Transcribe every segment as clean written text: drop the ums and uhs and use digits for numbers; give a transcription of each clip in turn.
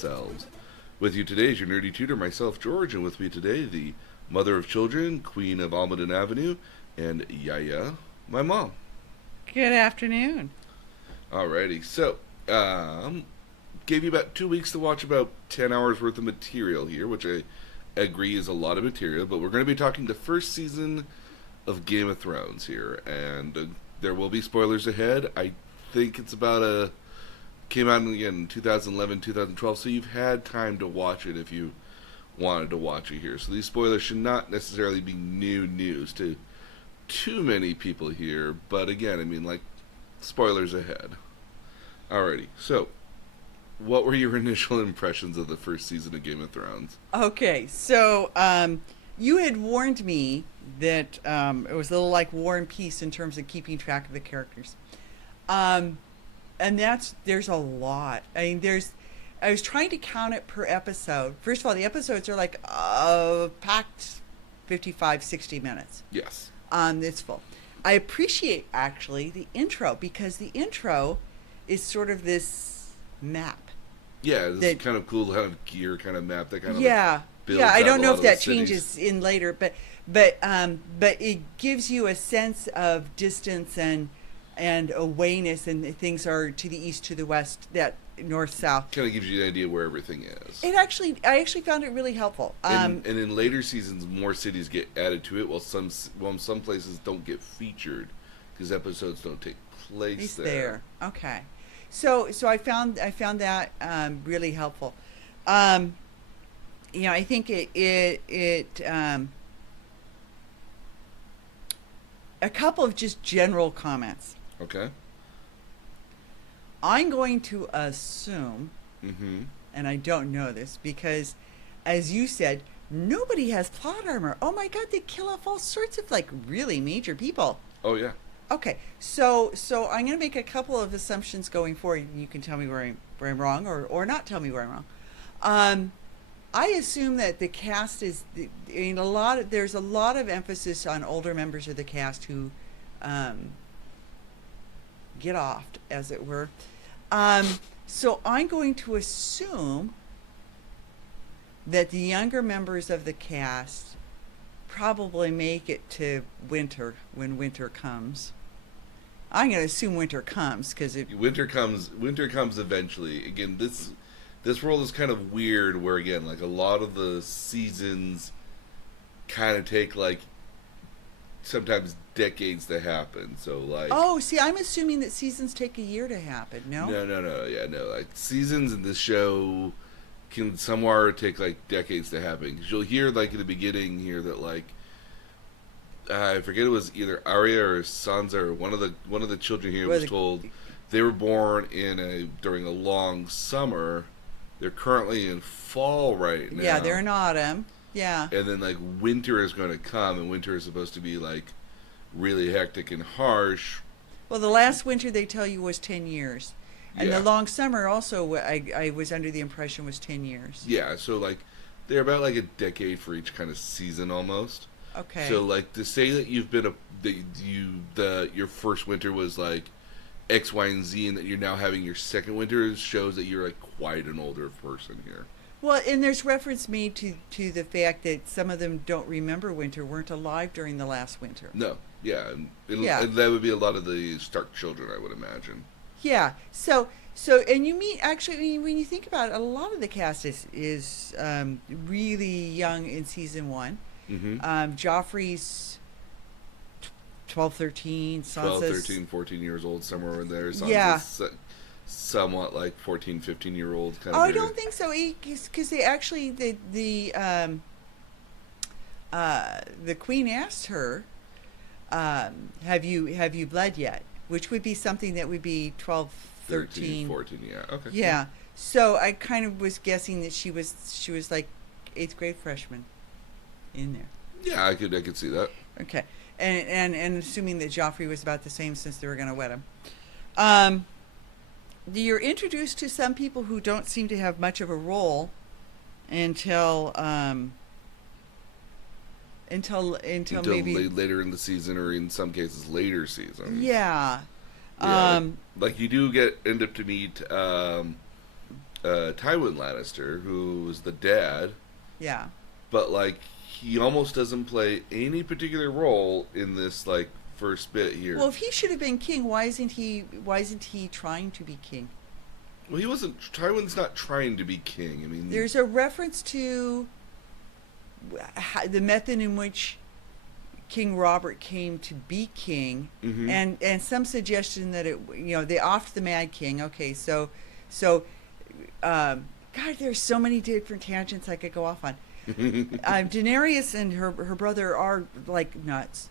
themselves. With you today is your nerdy tutor, myself, George, and with me today, the mother of children, queen of Almaden Avenue, and Yaya, my mom. Good afternoon. Alrighty, so, gave you about 2 weeks to watch about 10 hours worth of material here, which I agree is a lot of material, but we're going to be talking the first season of Game of Thrones here, and there will be spoilers ahead. I think it's came out again in 2011, 2012, so you've had time to watch it if you wanted to watch it here. So these spoilers should not necessarily be new news to too many people here, but again, I mean, like, spoilers ahead. Alrighty, so what were your initial impressions of the first season of Game of Thrones? Okay, so you had warned me that it was a little like War and Peace in terms of keeping track of the characters. And there's a lot. I mean, I was trying to count it per episode. First of all, the episodes are like packed 55, 60 minutes. Yes. It's full. I appreciate, actually, the intro, because the intro is sort of this map. Yeah, this is kind of cool, kind of gear, kind of map that kind of builds I out don't a know lot if of the that cities. changes in later, but it gives you a sense of distance and awayness, and things are to the east, to the west, that north, south. Kind of gives you an idea where everything is. I actually found it really helpful. And in later seasons, more cities get added to it, while some places don't get featured because episodes don't take place It's there. there. Okay. So I found that really helpful. I think it a couple of just general comments. Okay. I'm going to assume, Mm-hmm. and I don't know this because, as you said, nobody has plot armor. Oh my God, they kill off all sorts of like really major people. Oh yeah. Okay, so I'm going to make a couple of assumptions going forward. You can tell me where I'm wrong, or not tell me where I'm wrong. I assume that the cast is there's a lot of emphasis on older members of the cast who get off, as it were. So I'm going to assume that the younger members of the cast probably make it to winter when winter comes. I'm going to assume winter comes because Winter comes eventually. Again, this world is kind of weird where, again, like a lot of the seasons kind of take like sometimes decades to happen. So like I'm assuming that seasons take a year to happen. No. No. Like seasons in this show can somewhere take like decades to happen. Because you'll hear like in the beginning here that like I forget, it was either Arya or Sansa or one of the children here was told they were born during a long summer. They're currently in fall right now. Yeah, they're in autumn. Yeah. And then like winter is going to come, and winter is supposed to be like really hectic and harsh. Well, the last winter they tell you was 10 years. And the long summer also, I was under the impression, was 10 years. Yeah, so like they're about like a decade for each kind of season almost. Okay. So like to say that you've been your first winter was like X, Y, and Z, and that you're now having your second winter shows that you're like quite an older person here. Well, and there's reference made to the fact that some of them don't remember winter, weren't alive during the last winter. No, yeah, and that would be a lot of the Stark children, I would imagine. Yeah. So and you meet, actually, when you think about it, a lot of the cast is really young in season 1. Mm-hmm. Joffrey's 12, 13, Sansa's 12, 13, 14 years old, somewhere in there. Sansa's Yeah. Somewhat like 14, 15-year-old kind of. Oh, I don't think so, because they actually the queen asked her, have you bled yet? Which would be something that would be 12, 13, 14, yeah. Okay. Yeah. So I kind of was guessing that she was like 8th grade freshman in there. Yeah, I could see that. Okay. And assuming that Joffrey was about the same, since they were going to wed him. You're introduced to some people who don't seem to have much of a role until maybe later in the season, or in some cases later seasons. Yeah. Yeah, like you do end up to meet Tywin Lannister, who was the dad, Yeah. but like he almost doesn't play any particular role in this like first bit here. Well, if he should have been king, why isn't he? Why isn't he trying to be king? Well, he wasn't. Tywin's not trying to be king. I mean, There's a reference to the method in which King Robert came to be king, Mhm. and some suggestion that they offed the Mad King. Okay, so God, there's so many different tangents I could go off on. Daenerys and her brother are like nuts.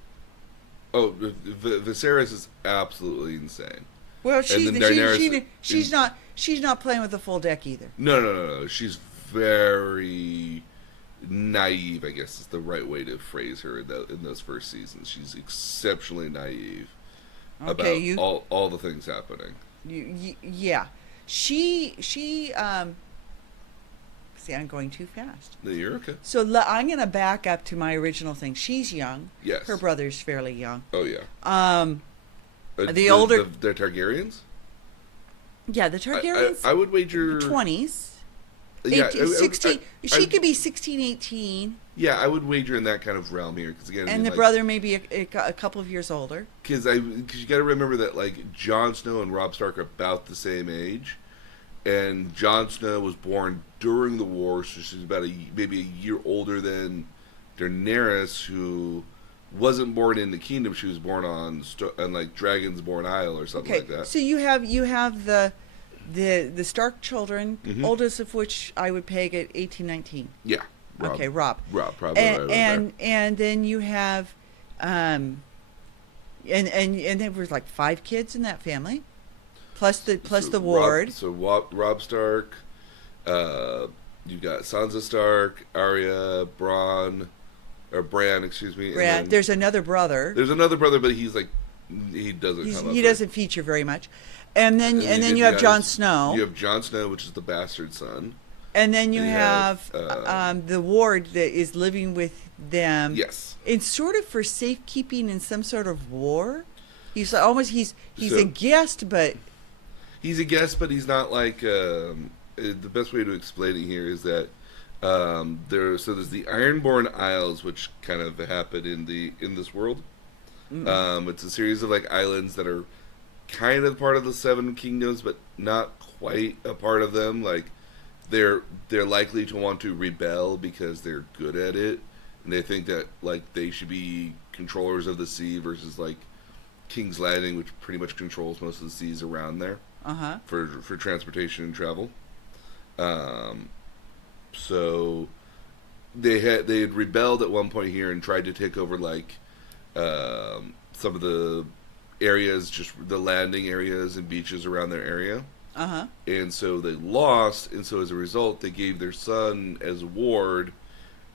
Oh, Viserys is absolutely insane. Well, And then Daenerys she's not playing with the full deck either. No. She's very naive, I guess is the right way to phrase her in those first seasons. She's exceptionally naive Okay, about all the things happening. Yeah, she see, I'm going too fast. No, you're okay. So I'm going to back up to my original thing. She's young. Yes. Her brother's fairly young. Oh yeah. The older the Targaryens. Yeah, the Targaryens. I would wager 20s. Yeah, 16. She could be 16, 18. Yeah, I would wager in that kind of realm here because again, And the brother may be a couple of years older. Because you got to remember that like Jon Snow and Robb Stark are about the same age, and Jon Snow was born during the war, so she's about maybe a year older than Daenerys, who wasn't born in the Kingdom. She was born on like Dragonsborn Isle or something like that. So you have the Stark children, oldest of which I would peg at 18, 19. Yeah. Robb. Okay, Robb. Robb, probably. And then you have and there was like 5 kids in that family, plus the ward. Robb Stark, you've got Sansa Stark, Arya, Bran, excuse me. Bran. There's another brother. There's another brother, but he doesn't come up. He doesn't feature very much. And then you have Jon Snow. You have Jon Snow, which is the bastard son. And then you have the ward that is living with them. Yes. It's sort of for safekeeping in some sort of war. He's a guest, but he's not like the best way to explain it here is that there's the Ironborn Isles, which kind of happen in this world. It's a series of like islands that are kind of part of the Seven Kingdoms, but not quite a part of them. Like they're likely to want to rebel because they're good at it, and they think that like they should be controllers of the sea versus like King's Landing, which pretty much controls most of the seas around there for transportation and travel. So they had rebelled at one point here and tried to take over like some of the areas, just the landing areas and beaches around their area. And so they lost, and so as a result, they gave their son as a ward,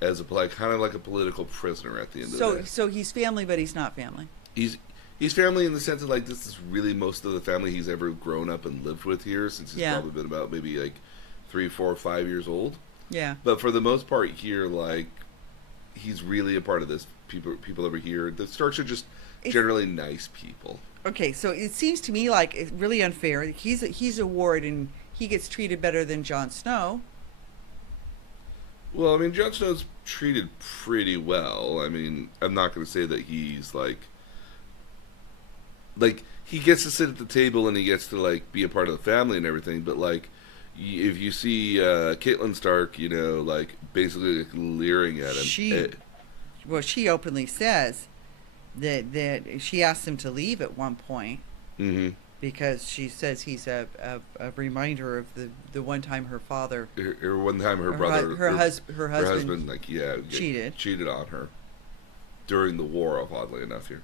as kind of like a political prisoner at the end of the day. So he's family, but he's not family. He's family in the sense of like this is really most of the family he's ever grown up and lived with here, since he's probably been about maybe like 3, 4, 5 years old. Yeah. But for the most part here, like he's really a part of this. People over here, the Starks are just generally nice people. Okay, so it seems to me like it's really unfair. He's a ward and he gets treated better than Jon Snow. Well, I mean, Jon Snow's treated pretty well. I mean, I'm not going to say that he's like he gets to sit at the table and he gets to like be a part of the family and everything. But like, if you see Catelyn Stark, like basically like, leering at him. She openly says that she asked him to leave at one point because she says he's a reminder of the one time her father, or one time her brother, her husband like cheated on her during the war. Oddly enough, here,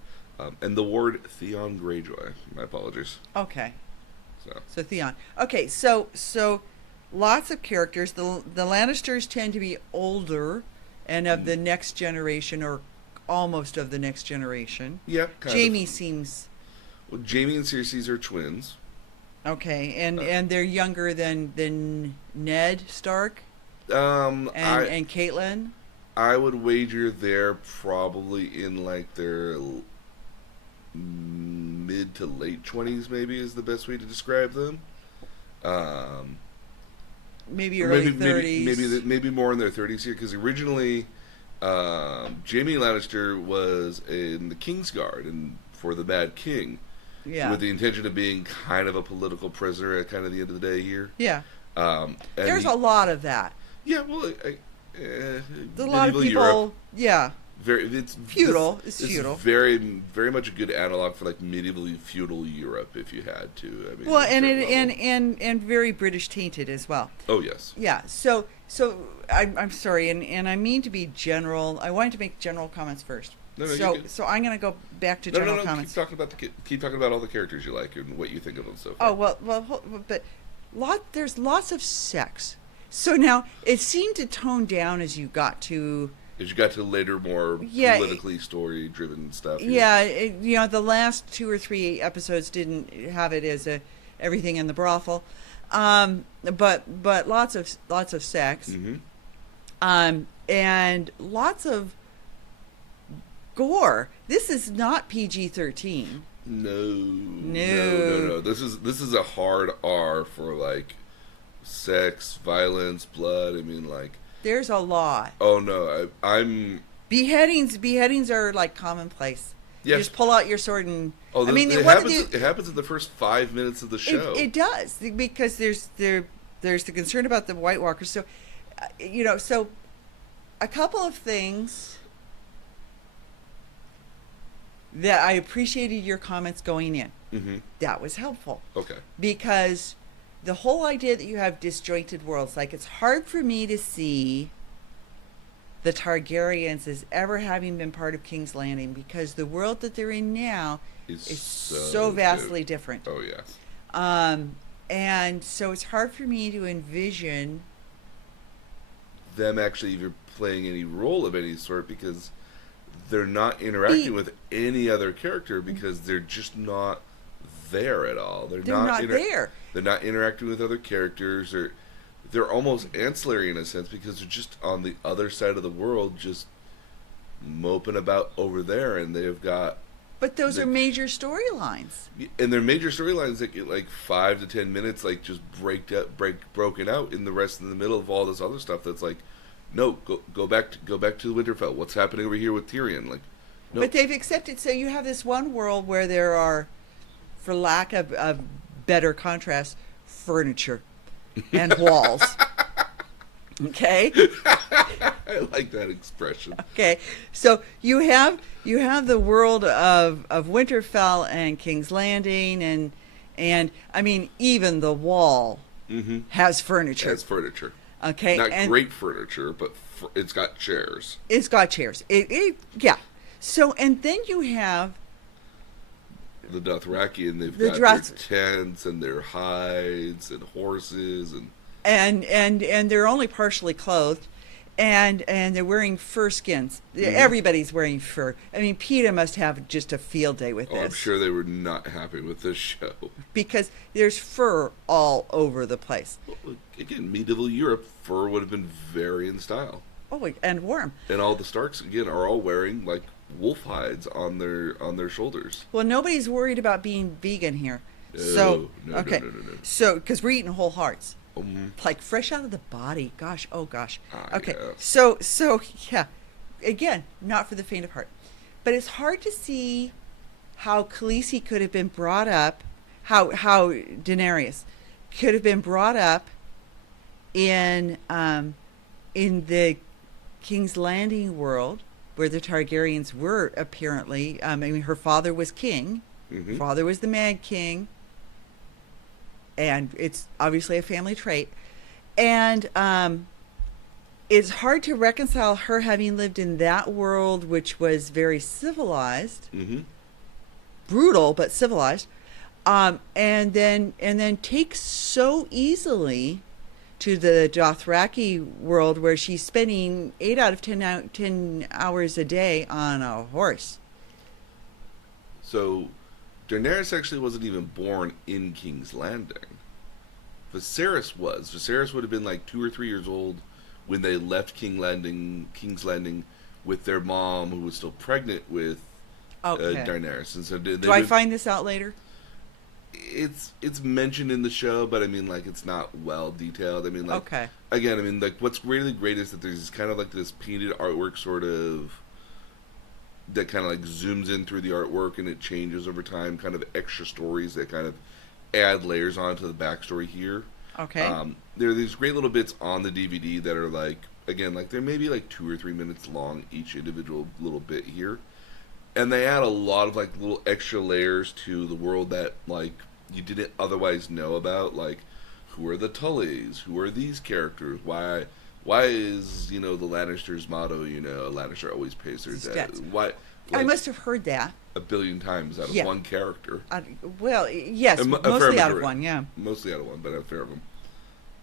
and the ward Theon Greyjoy. My apologies. Okay. So Theon. Okay, so lots of characters. The Lannisters tend to be older and of the next generation, or almost of the next generation. Yeah, Jaime seems. Well, Jaime and Cersei are twins. Okay, and they're younger than Ned Stark. And Catelyn. I would wager they're probably in like their mid to late 20s. Maybe is the best way to describe them. maybe Or early maybe 30s. maybe more in their 30s here, because originally Jaime Lannister was in the Kingsguard and for the Mad King, Yeah. with the intention of being kind of a political prisoner at kind of the end of the day here. Yeah. And There's a lot of that. yeah, well, There's a lot of medieval people. Europe, Yeah. it's Feudal. It's this feudal. is very very much a good analog for like medieval feudal Europe, if you had to. I mean, Well, at a and certain it level. and very British tainted as well. Oh yes. Yeah. So I'm sorry, and I mean to be general. I wanted to make general comments first. No, you're so good. so I'm going to go back to No, general no, no. comments. Keep talking about all the characters you like and what you think of them so far. Oh but there's lots of sex. So now it seemed to tone down as you got to As you got to later, more Yeah, politically story-driven stuff. yeah, the last 2 or 3 episodes didn't have it as everything in the brothel, but lots of sex, and lots of gore. This is not PG-13. No. This is a hard R for like sex, violence, blood. I mean, like, There's a lot. oh no, I'm Beheadings are like commonplace. You Yes. just pull out your sword and Oh, I mean, it what happens. do It happens in the first 5 minutes of the show. It does, because there's the concern about the White Walkers. So, so a couple of things that I appreciated your comments going in. Mm-hmm. That was helpful, Okay. because the whole idea that you have disjointed worlds, like, it's hard for me to see the Targaryens as ever having been part of King's Landing, because the world that they're in now is so vastly different. Oh yes. And so it's hard for me to envision. Them actually even playing any role of any sort, because they're not interacting with any other character, because they're just not there at all. They're not there. They're not interacting with other characters. They're almost ancillary in a sense, because they're just on the other side of the world, just moping about over there, and they've got. But those are major storylines. And they're major storylines that get like 5 to 10 minutes, like just broken out in the rest in the middle of all this other stuff. That's like, no, go back to Winterfell. What's happening over here with Tyrion? Like, no. But they've accepted. So you have this one world where there are, for lack of better contrast, furniture and walls. Okay. I like that expression. Okay, so you have the world of Winterfell and King's Landing, and I mean, even the wall has furniture. Has furniture. Okay, Not and great furniture, but it's got chairs. it's got chairs. Yeah. So, and then you have The Dothraki, and they've The got their tents and their hides and horses and they're only partially clothed, and they're wearing fur skins. Everybody's wearing fur. I mean, PETA must have just a field day with this. I'm sure they were not happy with this show. Because there's fur all over the place. Well, again, medieval Europe, fur would have been very in style. Oh, and warm. And all the Starks, again, are all wearing like wolf hides on their shoulders. Well, nobody's worried about being vegan here. No. Okay. So, because we're eating whole hearts. Mhm. Like fresh out of the body. Gosh, oh gosh. Ah, Okay. yes. So yeah. Again, not for the faint of heart. But it's hard to see how Khaleesi could have been brought up, how Daenerys could have been brought up in the King's Landing world, where the Targaryens were apparently. I mean, her father was king. Mhm. Father was the Mad King. And it's obviously a family trait. And it's hard to reconcile her having lived in that world, which was very civilized, brutal but civilized, and then take so easily to the Dothraki world, where she's spending 8 out of 10 hours a day on a horse. So, Daenerys actually wasn't even born in King's Landing. Viserys was. Viserys would have been like 2 or 3 years old when they left King's Landing with their mom, who was still pregnant with Okay. Daenerys. And so Do I find this out later? it's mentioned in the show, but I mean, like, it's not well detailed. I mean, like, Okay. again, I mean, like, what's really great is that there's kind of like this painted artwork sort of that kind of like zooms in through the artwork and it changes over time, kind of extra stories that kind of add layers onto the backstory here. Okay. There are these great little bits on the DVD that are like, again, like they're maybe like 2 or 3 minutes long each individual little bit here, and they add a lot of like little extra layers to the world that like you didn't otherwise know about. Like, who are the Tullys? Who are these characters? Why is, you know, the Lannisters' motto, you know, a Lannister always pays their debt? Stats. Why? I Like, must have heard that. a billion times out of Yeah. one character. Well, yes, A fair mostly out of majority. one, yeah. Mostly out of one, but a fair of them.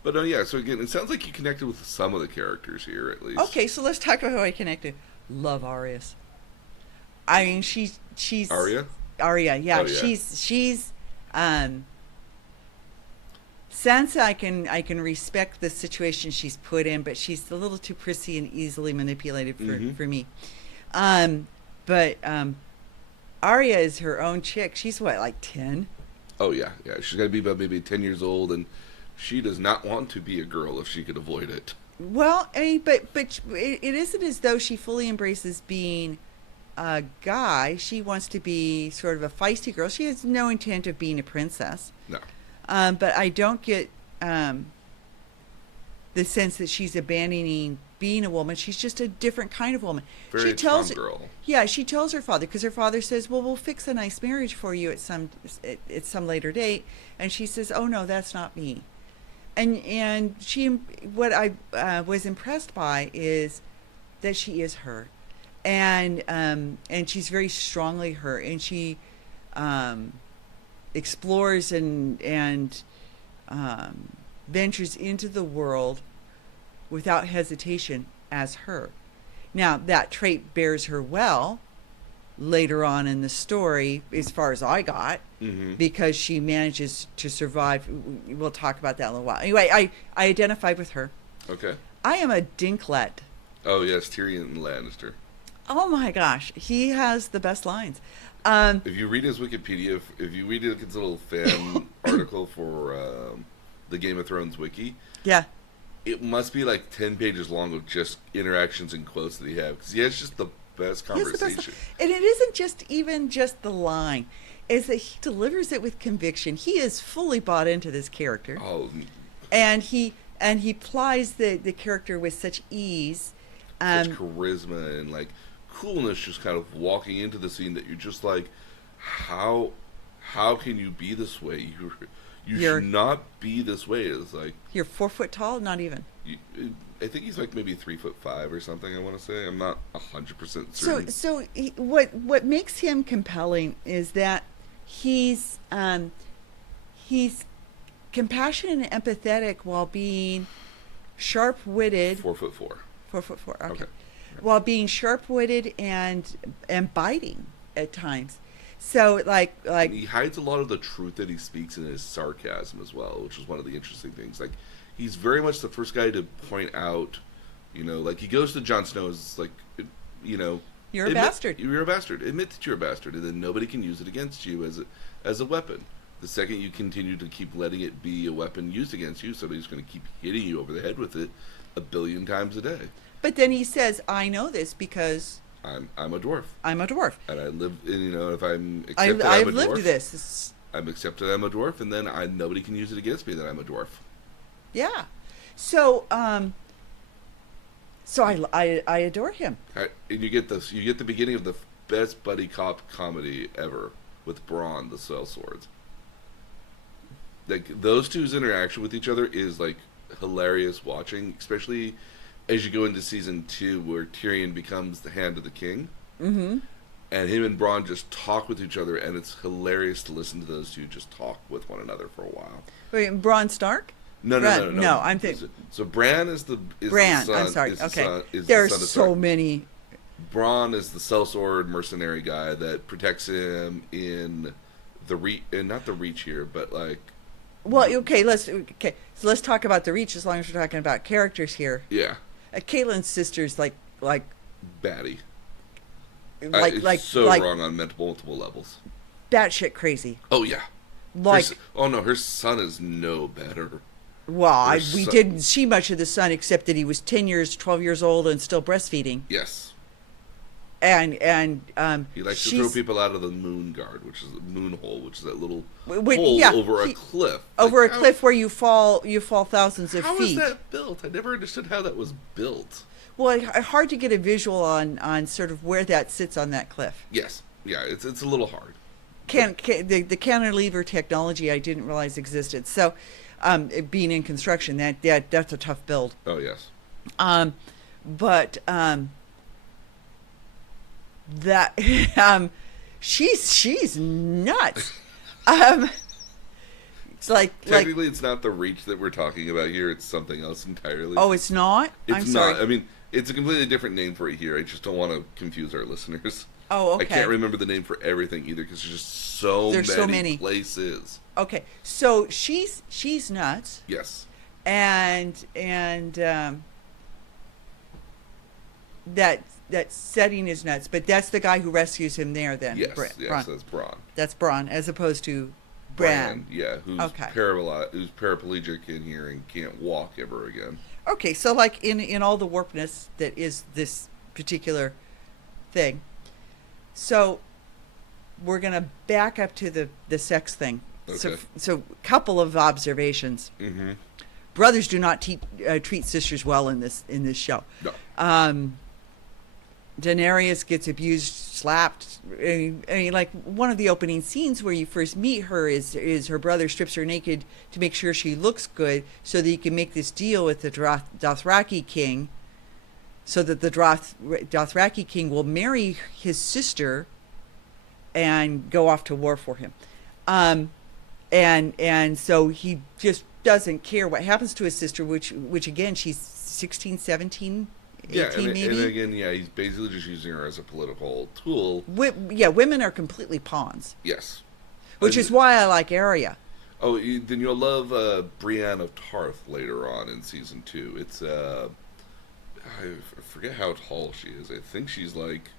But yeah, so again, it sounds like you connected with some of the characters here, at least. Okay, so let's talk about how I connected. Love Arya's. I mean, she's Arya? Arya, yeah. Oh, yeah. She's Sansa. I can respect the situation she's put in, but she's a little too prissy and easily manipulated for me. But Arya is her own chick. She's what, like 10? Oh, yeah, yeah. She's got to be about maybe 10 years old, and she does not want to be a girl if she could avoid it. Well, I mean, but it isn't as though she fully embraces being a guy. She wants to be sort of a feisty girl. She has no intent of being a princess. No. But I don't get the sense that she's abandoning being a woman. She's just a different kind of woman. Very She tells, Tom girl. yeah, she tells her father, because her father says, "Well, we'll fix a nice marriage for you at some later date," and she says, "Oh no, that's not me." And she, what I was impressed by is that she is her, and she's very strongly her, and she explores and ventures into the world without hesitation as her. Now, that trait bears her well later on in the story, as far as I got, because she manages to survive. We'll talk about that in a little while. Anyway, I identified with her. Okay. I am a Dinklet. Oh, yes, Tyrion and Lannister. Oh my gosh, he has the best lines. If you read his Wikipedia, if you read his little fan article for the Game of Thrones wiki, Yeah. it must be like 10 pages long of just interactions and quotes that he has, because he has just the best He has the conversation. best, and it isn't just the line, is that he delivers it with conviction. He is fully bought into this character, Oh, and he plies the character with such ease. such charisma and like coolness, just kind of walking into the scene that you're just like, how can you be this way? You should not be this way. It's like, You're 4 foot tall, not even. I think he's like maybe 3'5" or something. I want to say, I'm not 100% certain. So what makes him compelling is that he's compassionate and empathetic while being sharp-witted. 4'4". 4'4". Okay. Okay. While being sharp-witted and biting at times. So like He hides a lot of the truth that he speaks in his sarcasm as well, which is one of the interesting things. Like, he's very much the first guy to point out, you know, like he goes to Jon Snow's like, you know, you're a bastard. You're a bastard. Admit that you're a bastard, and then nobody can use it against you as a weapon. The second you continue to keep letting it be a weapon used against you, somebody's going to keep hitting you over the head with it 1 billion times a day. But then he says, "I know this because I'm a dwarf, I'm a dwarf. and I live. And, you know, if I'm accepted, I've I'm a lived dwarf. this. I'm accepted. I'm a dwarf, and then nobody can use it against me. That I'm a dwarf. Yeah. So I adore him. And you get this. You get the beginning of the best buddy cop comedy ever with Bronn, the sellswords. Like, those two's interaction with each other is like hilarious watching, especially as you go into season 2, where Tyrion becomes the Hand of the King, and him and Bronn just talk with each other, and it's hilarious to listen to those two just talk with one another for a while. Wait, Bronn Stark? No. No, I'm thinking So Bran is the Bran. the son, I'm sorry. is the Okay, son- is the there's son of so Stark. many. Bronn is the sellsword mercenary guy that protects him in not the Reach here, but like, Well, okay, so let's talk about the Reach as long as we're talking about characters here. yeah, Caitlyn's sister's like baddie. It's so wrong on multiple levels. batshit crazy. Oh yeah, Like, Oh no, her son is no better. well, we son, didn't see much of the son except that he was 10 years, 12 years old and still breastfeeding. yes, And he likes to throw people out of the moon guard, which is the moon hole, which is that little When, hole yeah, over a cliff. over Like, a cliff where you fall thousands of how feet. is that built? I never understood how that was built. Well, hard to get a visual on sort of where that sits on that cliff. Yes, yeah, it's a little hard. The cantilever technology I didn't realize existed. So, it being in construction, that's a tough build. Oh yes. But that she's nuts. It's Technically, it's not the reach that we're talking about here. It's something else entirely. Oh, it's not. It's I'm sorry. not. I mean, it's a completely different name for it here. I just don't want to confuse our listeners. Oh, okay. I can't remember the name for everything either because there's just so many places. Okay, so she's nuts. Yes. And that setting is nuts, but that's the guy who rescues him there. Then Yes, Bronn. that's Bronn. That's Bronn, as opposed to Bran. Yeah, who's Okay. who's paraplegic in here and can't walk ever again. Okay, so like in all the warpness that is this particular thing. So we're gonna back up to the sex thing. Okay. So couple of observations. Mm-hmm. Brothers do not treat sisters well in this show. No. Daenerys gets abused, slapped. I mean, like one of the opening scenes where you first meet her is her brother strips her naked to make sure she looks good, so that he can make this deal with the Dothraki king, so that the Dothraki king will marry his sister and go off to war for him. And so he just doesn't care what happens to his sister, which again, she's 16, 17, 18 maybe. And again, he's basically just using her as a political tool. Women are completely pawns. Yes. Which is why I like Arya. Oh, then you'll love Brienne of Tarth later on in season 2. It's I forget how tall she is. I think she's like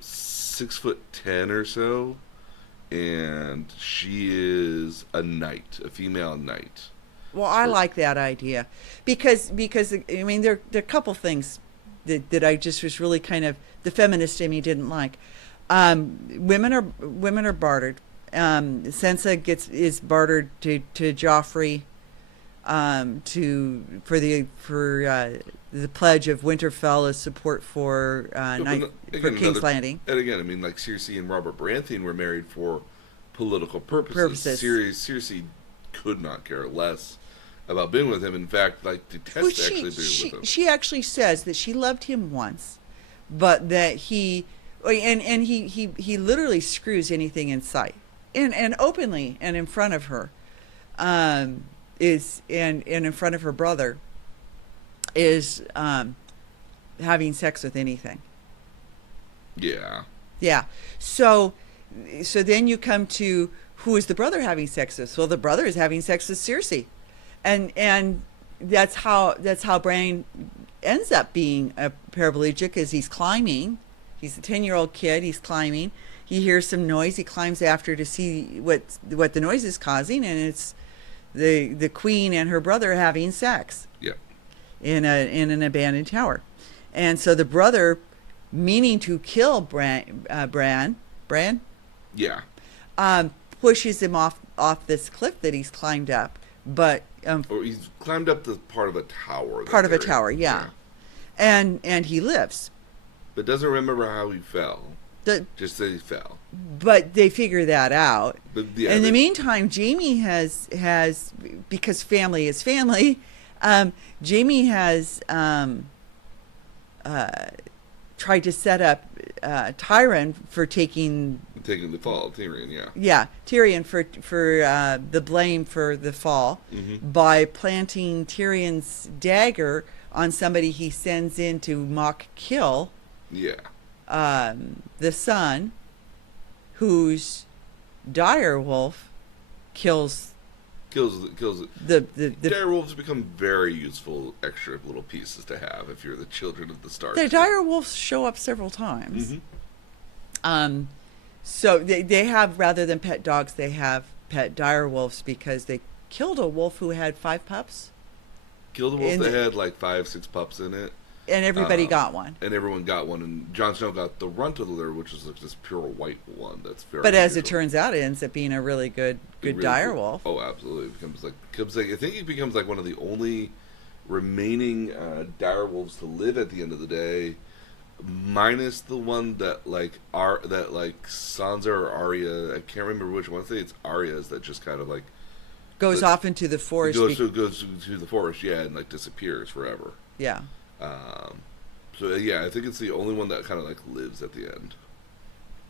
6'10" or so, and she is a knight, a female knight. Well, I like that idea because I mean there are a couple things that I just was really kind of, the feminist in me didn't like. Women are bartered. Sansa is bartered to Joffrey for the pledge of Winterfell as support for King's Landing. And again, I mean, like Cersei and Robert Baratheon were married for political purposes. Cersei could not care less about being with him. In fact, like detest actually being with him. She actually says that she loved him once, but that he literally screws anything in sight, and openly and in front of her, and in front of her brother, is having sex with anything. Yeah. Yeah. So then you come to, who is the brother having sex with? Well, the brother is having sex with Cersei, and that's how Bran ends up being a paraplegic, as he's climbing. He's a 10-year-old kid. He's climbing. He hears some noise. He climbs after to see what the noise is causing, and it's the queen and her brother having sex. Yeah. In an abandoned tower, and so the brother, meaning to kill Bran. Yeah. Pushes him off this cliff that he's climbed up, but or he's climbed up the part of a tower. Yeah. And he lives. But doesn't remember how he fell. Just that he fell. But they figure that out. In the meantime, Jaime has, because family is family, Jaime has tried to set up Tyrion for taking the fall, Tyrion, yeah. Yeah, Tyrion for the blame for the fall, by planting Tyrion's dagger on somebody he sends in to mock kill. Yeah. The son, whose dire wolf kills it. The dire wolves become very useful extra little pieces to have if you're the children of the Stark. The dire wolves show up several times. So they have, rather than pet dogs, they have pet dire wolves because they killed a wolf who had 5 pups, Killed a wolf that had like 5, 6 pups in it. and everybody got one. And everyone got one, and Jon Snow got the runt of the litter, which is like this pure white one. That's very. But as it unusual. turns out, it ends up being a really good Really dire cool. wolf. Oh, absolutely! It becomes like I think it becomes like one of the only remaining dire wolves to live at the end of the day, minus the one that like Sansa or Arya. I can't remember which one. I think it's Arya's that just kind of like Goes off into the forest. goes to the forest, yeah, and like disappears forever. Yeah. So yeah, I think it's the only one that kind of like lives at the end.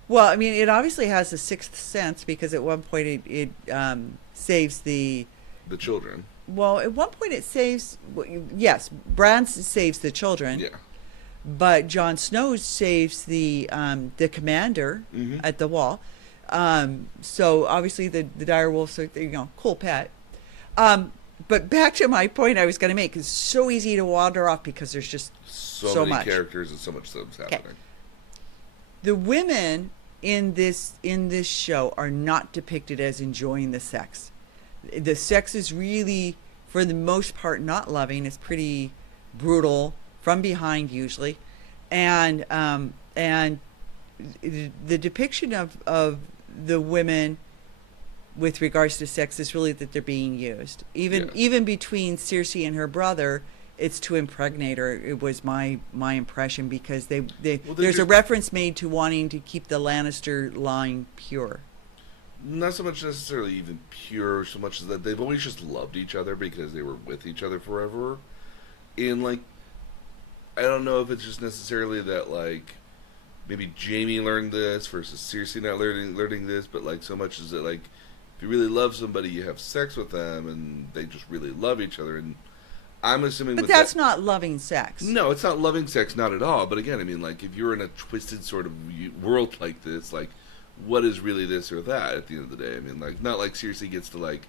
Well, I mean, it obviously has a sixth sense because at one point it saves the. The children. Well, at one point it saves. Yes, Bran saves the children. Yeah. But Jon Snow saves the commander at the wall. So obviously the dire wolves are, cool pet. But back to my point I was going to make, it's so easy to wander off because there's just so many much characters and so much stuff's happening. The women in this show are not depicted as enjoying the sex. The sex is really, for the most part, not loving. It's pretty brutal from behind usually, and the depiction of the women with regards to sex is really that they're being used. Even between Cersei and her brother, it's to impregnate her. It was my impression because there's a reference made to wanting to keep the Lannister line pure. Not so much necessarily even pure, so much as that they've always just loved each other because they were with each other forever. And like, I don't know if it's just necessarily that like maybe Jaime learned this versus Cersei not learning this, but like so much as that like if you really love somebody, you have sex with them, and they just really love each other. And I'm assuming, but that's not loving sex. No, it's not loving sex, not at all. But again, I mean, like if you're in a twisted sort of world like this, like what is really this or that at the end of the day? I mean, like not like Cersei gets to like.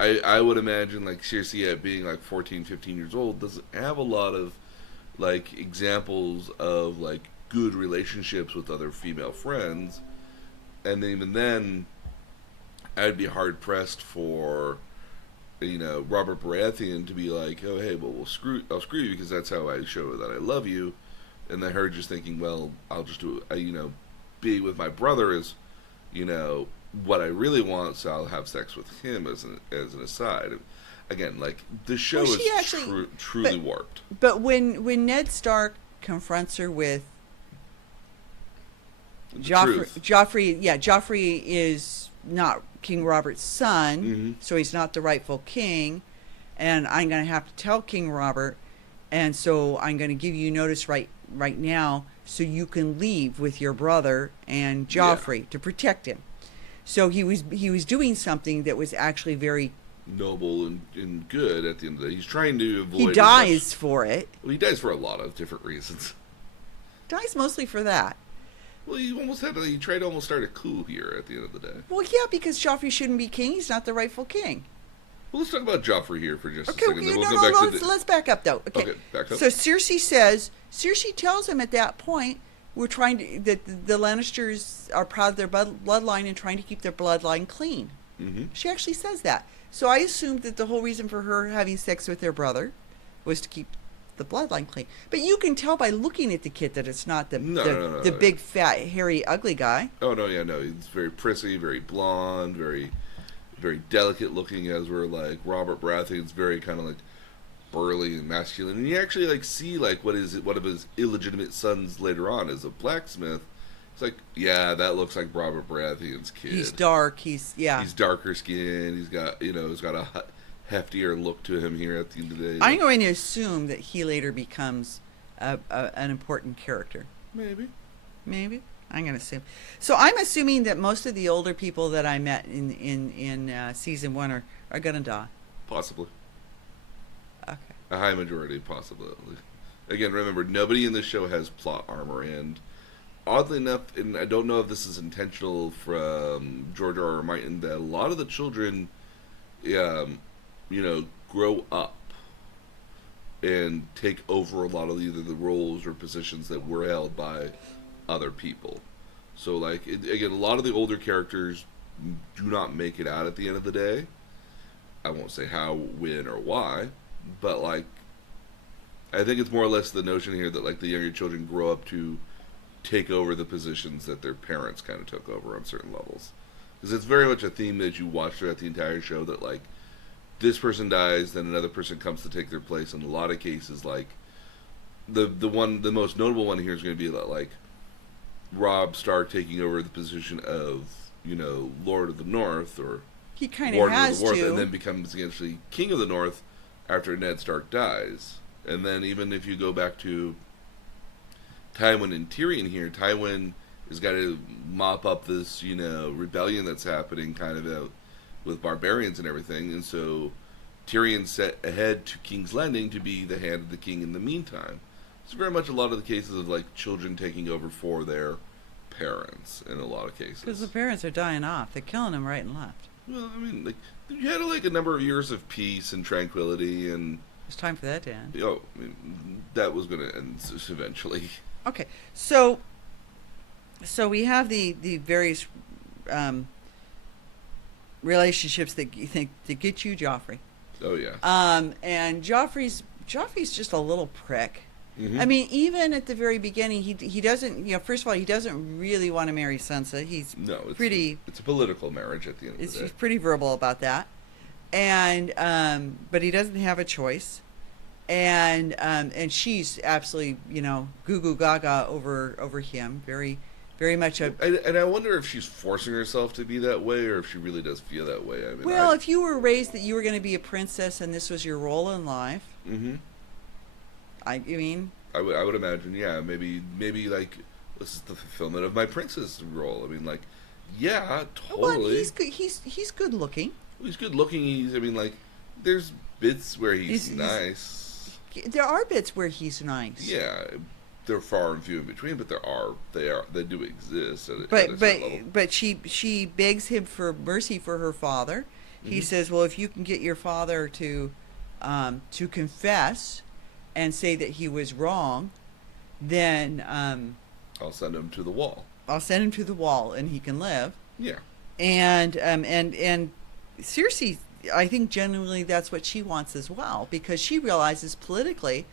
I would imagine like Cersei at being like 14, 15 years old doesn't have a lot of like examples of like good relationships with other female friends, and even then I'd be hard pressed for Robert Baratheon to be like, oh hey, well I'll screw you because that's how I show that I love you, and then her just thinking, well I'll just do be with my brother is what I really want, so I'll have sex with him as an aside. Again, like the show is truly warped. But when Ned Stark confronts her with Joffrey, Joffrey is not King Robert's son, so he's not the rightful king, and I'm going to have to tell King Robert, and so I'm going to give you notice right now, so you can leave with your brother and Joffrey to protect him. So he was doing something that was actually very noble and good at the end of the day. He's trying to avoid. He dies for it. Well, he dies for a lot of different reasons. Dies mostly for that. Well, he tried to almost start a coup here at the end of the day. Well, yeah, because Joffrey shouldn't be king. He's not the rightful king. Well, let's talk about Joffrey here for just a second. Let's back up, though. Okay, back up. So Cersei tells him at that point, that the Lannisters are proud of their bloodline and trying to keep their bloodline clean. She actually says that. So I assumed that the whole reason for her having sex with their brother was to keep the bloodline clean. But you can tell by looking at the kid that it's not the big, fat, hairy, ugly guy. Oh, no, yeah, no. He's very prissy, very blonde, very, very delicate looking, as we're like Robert Baratheon's very kind of like burly and masculine. And you actually like see like one of his illegitimate sons later on as a blacksmith. It's like, yeah, that looks like Robert Baratheon's kid. He's dark. He's darker skinned. He's got a heftier look to him here at the end of the day. I'm going to assume that he later becomes an important character. Maybe. I'm going to assume. So I'm assuming that most of the older people that I met in season 1 are going to die. Possibly. Okay. A high majority, possibly. Again, remember, nobody in this show has plot armor, and oddly enough, and I don't know if this is intentional from George R.R. Martin, that a lot of the children, grow up and take over a lot of either the roles or positions that were held by other people. So, like, again, a lot of the older characters do not make it out at the end of the day. I won't say how, when, or why, but like I think it's more or less the notion here that like the younger children grow up to take over the positions that their parents kind of took over on certain levels. Because it's very much a theme that you watch throughout the entire show that like this person dies, then another person comes to take their place. In a lot of cases, like the most notable one here is going to be that like Robb Stark taking over the position of Lord of the North or He kind of Warden of has the North, to. and then becomes eventually King of the North after Ned Stark dies. And then even if you go back to Tywin and Tyrion here, Tywin has got to mop up this, rebellion that's happening kind of out with barbarians and everything. And so Tyrion's set ahead to King's Landing to be the hand of the king in the meantime. It's very much a lot of the cases of like children taking over for their parents in a lot of cases. Because the parents are dying off. They're killing them right and left. Well, I mean, like you had like a number of years of peace and tranquility, and It's time for that to end. I mean, that was going to end eventually. Okay, so we have the various relationships that you think to get you Joffrey. Oh yeah. And Joffrey's just a little prick. Mm-hmm. I mean, even at the very beginning, he doesn't. First of all, he doesn't really want to marry Sansa. He's it's a political marriage at the end of the day. He's pretty verbal about that, and but he doesn't have a choice, and she's absolutely goo goo gaga over him. Very very much a. And I wonder if she's forcing herself to be that way, or if she really does feel that way. I mean, Well, if you were raised that you were going to be a princess and this was your role in life, mm-hmm. I mean, I would imagine, yeah, maybe like this is the fulfillment of my princess role. I mean, like, yeah, totally. Well, he's good. He's good looking. He's good looking. I mean, like, there's bits where he's nice. There are bits where he's nice. Yeah, they're far and few in between, but they do exist. But she begs him for mercy for her father. He Mm-hmm. says, "Well, if you can get your father to confess and say that he was wrong, then I'll send him to the wall. I'll send him to the wall, and he can live." Yeah. And Cersei, I think genuinely that's what she wants as well, because she realizes politically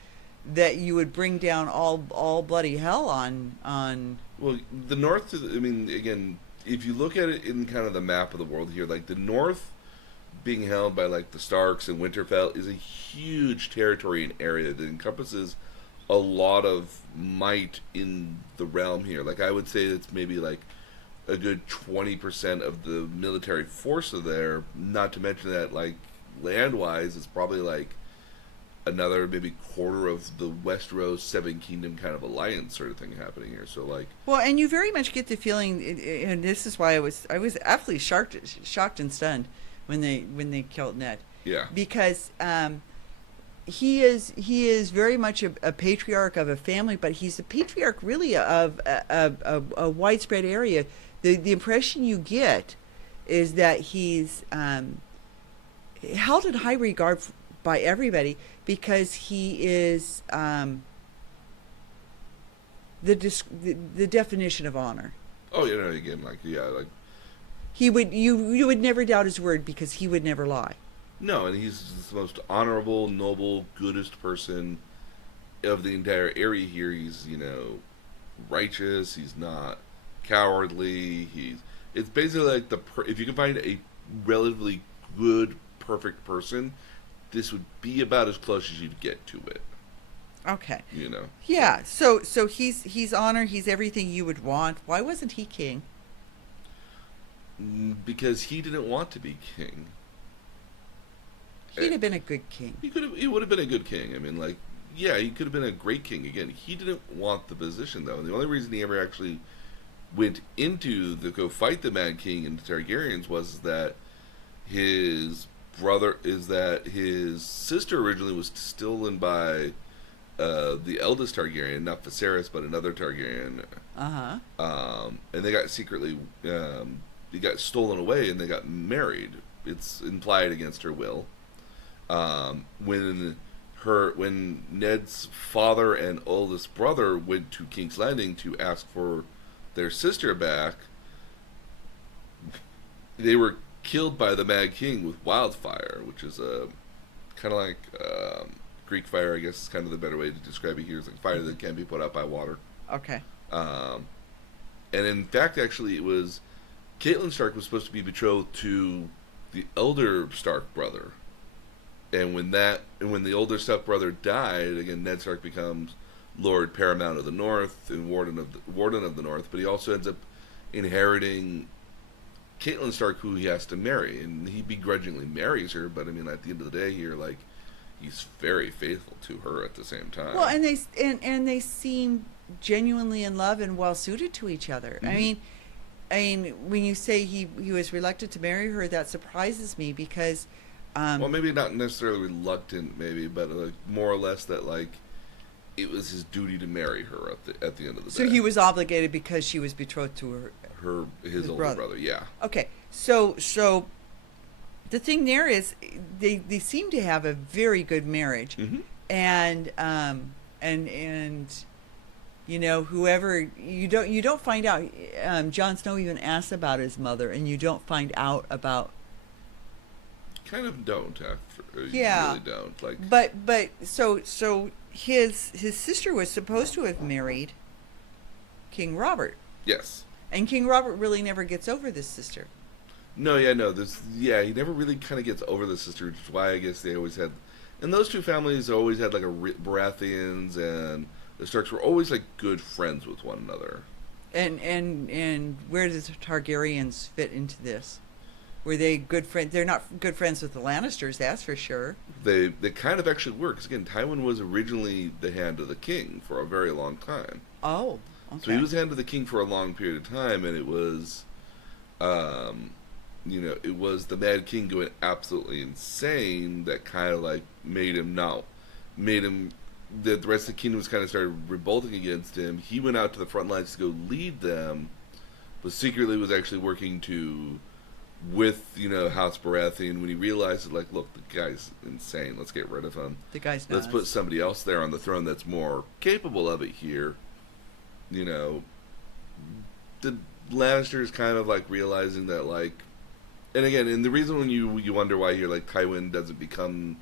that you would bring down all bloody hell on. Well, the North. I mean, again, if you look at it in kind of the map of the world here, like the North being held by like the Starks and Winterfell is a huge territory and area that encompasses a lot of might in the realm here. Like I would say it's maybe like a good 20% of the military force of there. Not to mention that like land-wise, it's probably like another maybe quarter of the Westeros Seven Kingdom kind of alliance sort of thing happening here. So like, well, and you very much get the feeling, and this is why I was absolutely shocked and stunned when they killed Ned. yeah, Because he is very much a patriarch of a family, but he's a patriarch really of a widespread area. The impression you get is that he's held in high regard by everybody because he is the definition of honor. oh yeah, no, again, like yeah, like He would you would never doubt his word because he would never lie. no, and he's the most honorable, noble, goodest person of the entire area here. He's righteous. He's not cowardly. It's basically like if you can find a relatively good, perfect person, this would be about as close as you'd get to it. Okay. Yeah. So he's honor. He's everything you would want. Why wasn't he king? Because he didn't want to be king. He'd have been a good king. He would have been a good king. I mean, like, yeah, he could have been a great king. Again, he didn't want the position though. And the only reason he ever actually went into the go fight the Mad King and the Targaryens was that his sister originally was stolen by the eldest Targaryen, not Viserys, but another Targaryen. And they got secretly, he got stolen away, and they got married. It's implied against her will. When Ned's father and oldest brother went to King's Landing to ask for their sister back, they were killed by the Mad King with wildfire, which is a kind of like Greek fire. I guess is kind of the better way to describe it here. It's like fire that can be put out by water. Okay. Um, and in fact, actually, it was Catelyn Stark was supposed to be betrothed to the elder Stark brother, and when the older step brother died, again Ned Stark becomes Lord Paramount of the North and Warden of the North, but he also ends up inheriting Catelyn Stark, who he has to marry, and he begrudgingly marries her. But I mean, at the end of the day, here, like, he's very faithful to her at the same time. Well, and they seem genuinely in love and well suited to each other. Mm-hmm. I mean, when you say he was reluctant to marry her, that surprises me because. Well, maybe not necessarily reluctant, maybe, but more or less that like it was his duty to marry her at the end of the day. So he was obligated because she was betrothed to his older brother. Yeah. Okay, so the thing there is they seem to have a very good marriage, Mm-hmm. and you know, whoever you don't find out. Jon Snow even asks about his mother, and you don't find out about. Kind of don't. Yeah. You really don't. Like. But so his sister was supposed to have married King Robert, Yes. and King Robert really never gets over this sister. No, yeah, no. He never really kind of gets over the sister, which is why I guess they always had, and those two families always had like Baratheons and the Starks were always like good friends with one another. And where does the Targaryens fit into this? Were they good friends? They're not good friends with the Lannisters, that's for sure. They kind of actually were, because again, Tywin was originally the hand of the king for a very long time. Oh, okay. So he was hand of the king for a long period of time, and it was, it was the Mad King going absolutely insane that kind of like made him the rest of the kingdom was kind of started revolting against him. He went out to the front lines to go lead them, but secretly was actually working with House Baratheon when he realized that, like, look, the guy's insane. Let's get rid of him. The guy's nuts. Let's put somebody else there on the throne that's more capable of it here. The Lannisters kind of like realizing that, like, and again, and the reason when you wonder why here, like, Tywin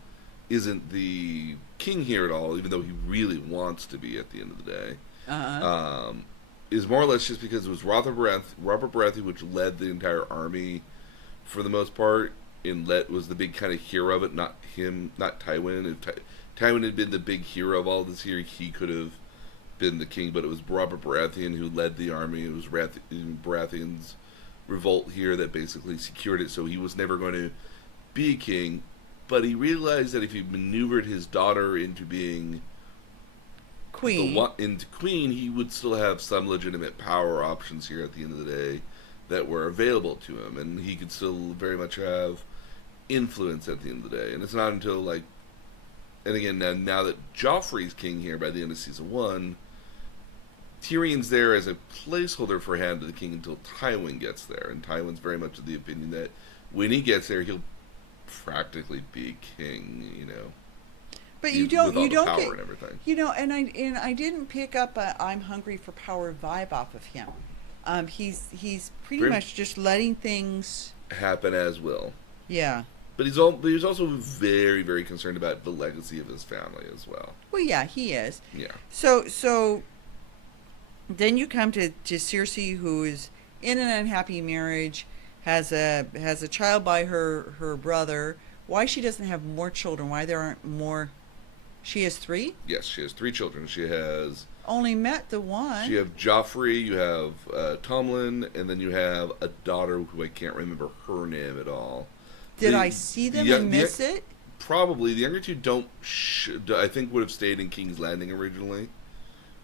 isn't the king here at all, even though he really wants to be at the end of the day, is more or less just because it was Robert Baratheon which led the entire army for the most part, and was the big kind of hero of it, not Tywin. If Tywin had been the big hero of all this here, he could have been the king, but it was Robert Baratheon who led the army. It was Baratheon's revolt here that basically secured it, so he was never going to be king, but he realized that if he maneuvered his daughter into being queen, he would still have some legitimate power options here at the end of the day that were available to him, and he could still very much have influence at the end of the day. And it's not until, like, and again, now that Joffrey's king here by the end of season 1, Tyrion's there as a placeholder for Hand of the King until Tywin gets there, and Tywin's very much of the opinion that when he gets there, he'll practically be king, But with all the power and everything. And I didn't pick up a "I'm hungry for power" vibe off of him. He's pretty much just letting things happen as will. Yeah. But he's also very, very concerned about the legacy of his family as well. Well, yeah, he is. Yeah. So then you come to Cersei, who is in an unhappy marriage, has a child by her brother. Why she doesn't have more children? Why there aren't more? She has 3? Yes, she has 3 children. She has only met the one. You have Joffrey, you have Tomlin, and then you have a daughter who I can't remember her name at all. Did I see them and miss it? Probably. The younger two I think would have stayed in King's Landing originally.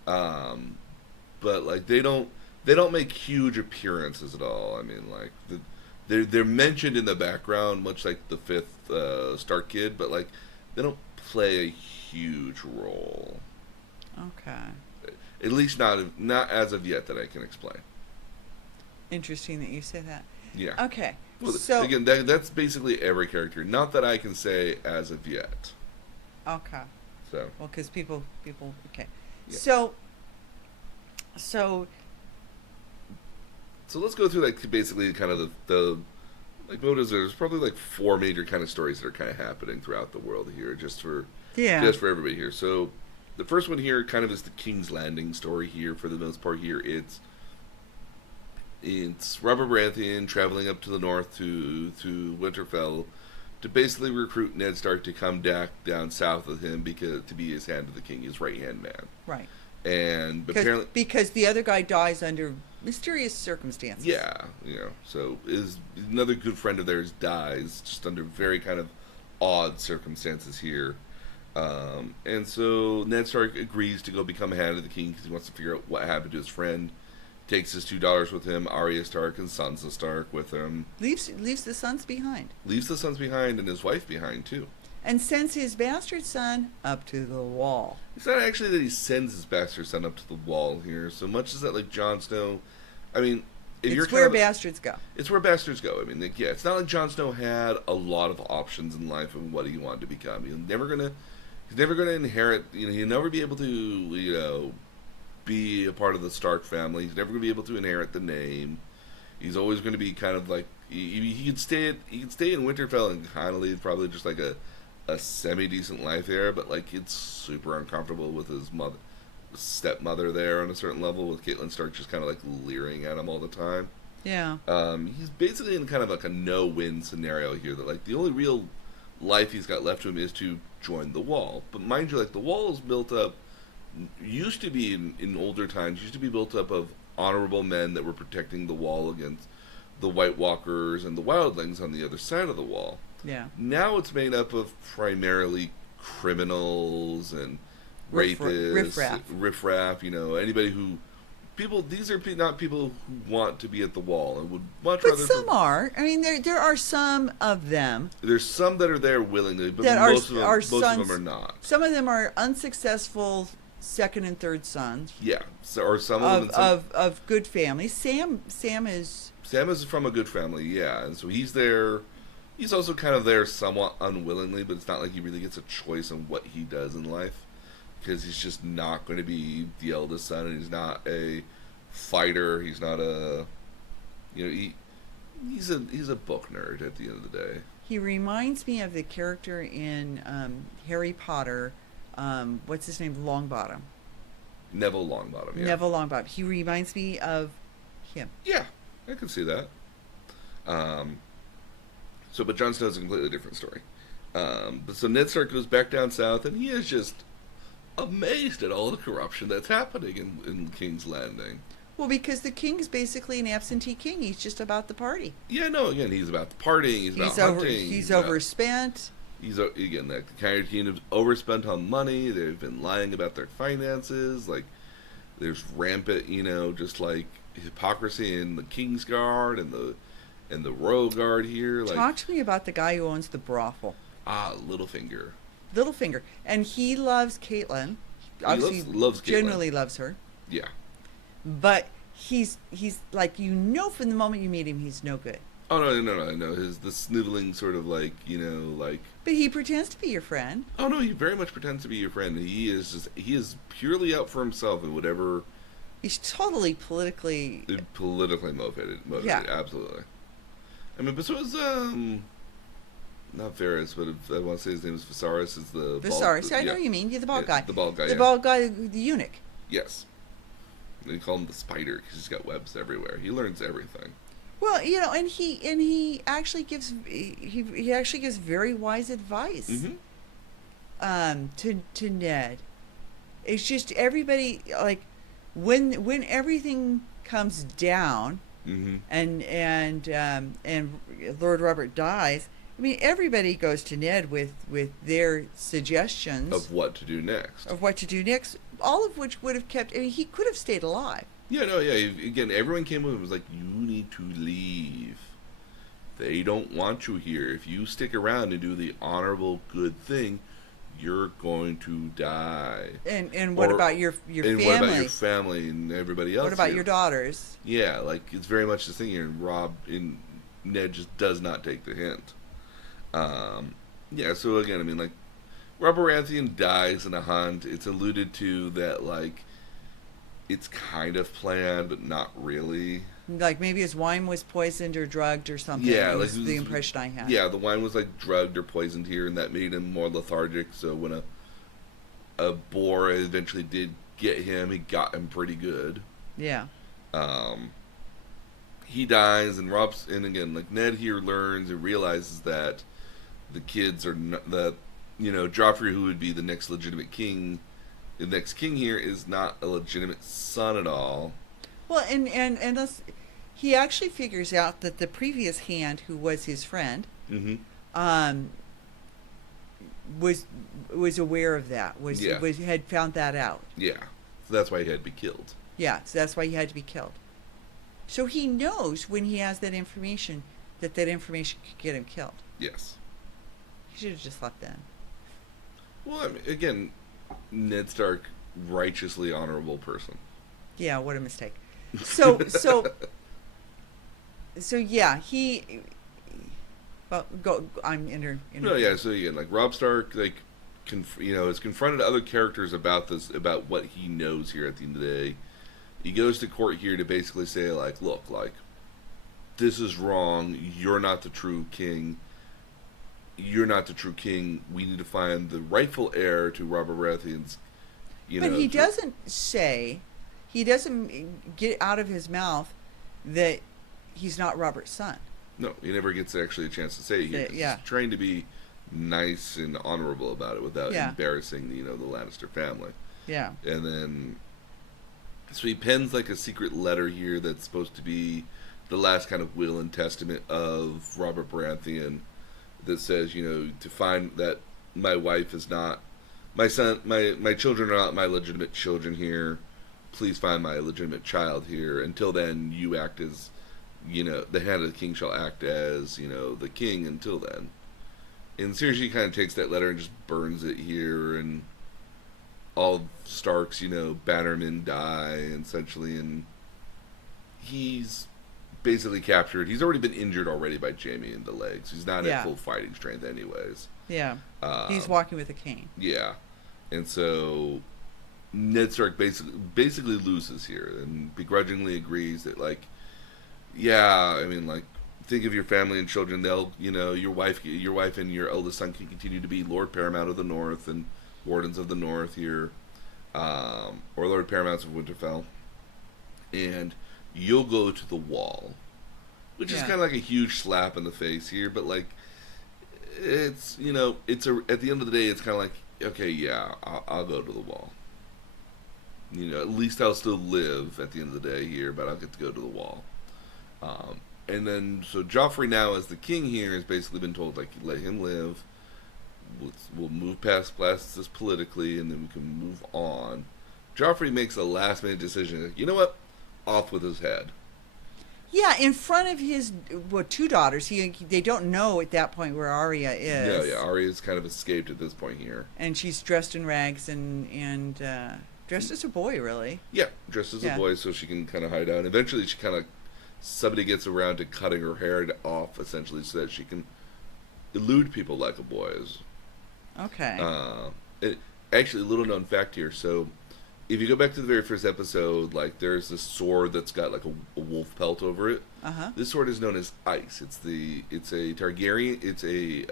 But like they don't make huge appearances at all. I mean, like they're mentioned in the background, much like the 5th Stark kid, but like they don't play a huge role. Okay. At least not as of yet that I can explain. Interesting that you say that. Yeah. Okay. Well, so again, that's basically every character. Not that I can say as of yet. Okay. So. Well, because people. Okay. Yeah. So let's go through like basically kind of the like what is there? There's probably like four major kind of stories that are kind of happening throughout the world here, Yeah. just for everybody here. So the first one here kind of is the King's Landing story here. For the most part here, it's Robert Baratheon traveling up to the north to Winterfell to basically recruit Ned Stark to come down south with him because to be his hand to the king, his right hand man. Right. And apparently, because the other guy dies under mysterious circumstances. yeah, so is another good friend of theirs dies just under very kind of odd circumstances here. And so Ned Stark agrees to go become hand of the king because he wants to figure out what happened to his friend. Takes his two daughters with him, Arya Stark and Sansa Stark with him. Leaves the sons behind. Leaves the sons behind and his wife behind too. And sends his bastard son up to the wall. It's not actually that he sends his bastard son up to the wall here, so much as that like Jon Snow. I mean, it's where bastards go. It's where bastards go. I mean, like, yeah, it's not like Jon Snow had a lot of options in life of what he wanted to become. He's never gonna inherit. He'll never be able to, be a part of the Stark family. He's never going to be able to inherit the name. He's always going to be kind of like he could stay in Winterfell and kind of lead probably just like a semi decent life there, but like it's super uncomfortable with his stepmother there on a certain level, with Catelyn Stark just kind of like leering at him all the time. Yeah. He's basically in kind of like a no-win scenario here. That like the only real life he's got left to him is to join the Wall. But mind you, like the Wall is built up. Used to be in older times, used to be built up of honorable men that were protecting the Wall against the White Walkers and the Wildlings on the other side of the Wall. Yeah. Now it's made up of primarily criminals and rapists, riffraff. Anybody who these are not people who want to be at the Wall and would much rather. But some are. I mean, there are some of them. There's some that are there willingly, but most of them are not. Some of them are unsuccessful second and third sons. Yeah, or some of them of good families. Sam is from a good family, yeah, and so he's there. He's also kind of there somewhat unwillingly, but it's not like he really gets a choice on what he does in life, because he's just not going to be the eldest son, and he's not a fighter. He's not a, he's a book nerd at the end of the day. He reminds me of the character in Harry Potter. What's his name? Longbottom. Neville Longbottom. Yeah. Neville Longbottom. He reminds me of him. Yeah, I can see that. But Jon Snow's a completely different story. But so Ned Stark goes back down south, and he is just amazed at all the corruption that's happening in King's Landing. Well, because the king's basically an absentee king. He's just about the party. Yeah, no, again, he's about the partying. He's about hunting. He's overspent. Again, the Kyrie kingdom's overspent on money. They've been lying about their finances. Like, there's rampant, just like hypocrisy in the King's Guard and the Royal Guard here. Like, talk to me about the guy who owns the brothel. Littlefinger, and he loves Catelyn. Obviously, loves Catelyn. Generally loves her. Yeah, but he's like, from the moment you meet him, he's no good. Oh no! The sniveling sort of like. But he pretends to be your friend. Oh no, he very much pretends to be your friend. He is purely out for himself and whatever. He's totally politically motivated. Yeah, absolutely. I mean, but so is not Varys, but I want to say his name is Viserys. Is the Viserys? I know what you mean. You're the bald guy. The bald guy. The bald guy, the eunuch. Yes. They call him the spider because he's got webs everywhere. He learns everything. Well, and he actually gives very wise advice. To Ned. It's just everybody, like, when everything comes down, and Lord Robert dies. I mean, everybody goes to Ned with their suggestions of what to do next. All of which would have kept. I mean, he could have stayed alive. Yeah, no, yeah. Again, everyone came with him and was like, "You need to leave. They don't want you here. If you stick around and do the honorable, good thing, you're going to die." And what about your family? And what about your family and everybody else? What about here? your daughters? Yeah, like, it's very much the thing here. And Ned just does not take the hint. Yeah, so again, I mean, like, Robert Baratheon dies in a hunt. It's alluded to that, like, it's kind of planned, but not really. Like maybe his wine was poisoned or drugged or something. Yeah, like Was the impression I had. yeah, the wine was like drugged or poisoned here, and that made him more lethargic. So when a boar eventually did get him, he got him pretty good. Yeah. Um, he dies, and Rob's, and again, like Ned here learns and realizes that the kids are not, that Joffrey, who would be the next legitimate king, the next king here, is not a legitimate son at all. Well, and he actually figures out that the previous hand, who was his friend, Mm-hmm. um, was aware of that. Yeah. Had found that out. Yeah, so that's why he had to be killed. Yeah, so that's why he had to be killed. So he knows when he has that information that information could get him killed. Yes. He should have just left then. Well, I mean, again, Ned Stark, righteously honorable person. Yeah, what a mistake. So yeah, he. Well, go. I'm No, yeah. So again, like Robb Stark, like, has confronted other characters about this, about what he knows here. At the end of the day, he goes to court here to basically say, like, look, like, this is wrong. You're not the true king. You're not the true king. We need to find the rightful heir to Robert Baratheon's. But he doesn't say. He doesn't get out of his mouth that he's not Robert's son. No, he never gets actually a chance to say he is. Yeah. He's trying to be nice and honorable about it without Yeah. embarrassing, the Lannister family. Yeah. And then, so he pens like a secret letter here that's supposed to be the last kind of will and testament of Robert Baratheon that says, to find that my wife is not my son, my children are not my legitimate children here. Please find my legitimate child here. Until then, you act as, the hand of the king shall act as, the king until then. And Cersei kind of takes that letter and just burns it here, and all of Stark's, bannermen die, essentially, and he's basically captured. He's already been injured already by Jaime in the legs. He's not at full fighting strength anyways. Yeah. He's walking with a cane. Yeah. And so Ned Stark basically loses here and begrudgingly agrees that, like, yeah, I mean, like, think of your family and children. They'll, your wife and your eldest son can continue to be Lord Paramount of the North and Wardens of the North here, or Lord Paramounts of Winterfell, and you'll go to the Wall, which is kind of like a huge slap in the face here. But like, it's at the end of the day, it's kind of like, okay, yeah, I'll go to the Wall. At least I'll still live at the end of the day here, but I'll get to go to the Wall. And then, so Joffrey now, as the king here, has basically been told, like, let him live. We'll move past this politically, and then we can move on. Joffrey makes a last-minute decision. You know what? Off with his head. Yeah, in front of his two daughters. They don't know at that point where Arya is. Yeah. Arya's kind of escaped at this point here, and she's dressed in rags and dressed as a boy, really. Yeah, dressed as a boy, so she can kind of hide out. And eventually, somebody gets around to cutting her hair off, essentially, so that she can elude people like a boy is. Okay. Actually, a little known fact here. So, if you go back to the very first episode, like, there's this sword that's got like a wolf pelt over it. This sword is known as ice. It's a Targaryen. It's a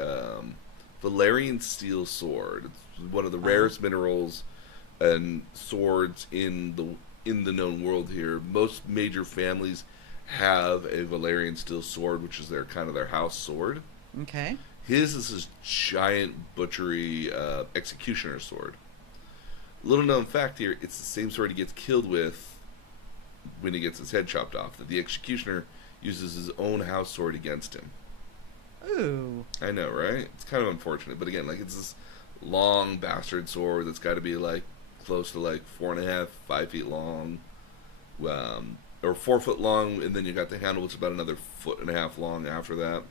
Valyrian steel sword. It's one of the rarest minerals and swords in the known world here. Most major families have a Valyrian steel sword, which is their house sword. Okay. His is this giant butchery executioner sword. Little known fact here, it's the same sword he gets killed with when he gets his head chopped off. That the executioner uses his own house sword against him. Ooh. I know, right? It's kind of unfortunate, but again, like, it's this long bastard sword that's got to be like close to like 4.5, 5 feet long, or 4 foot long, and then you got the handle, which is about another 1.5 feet long after that.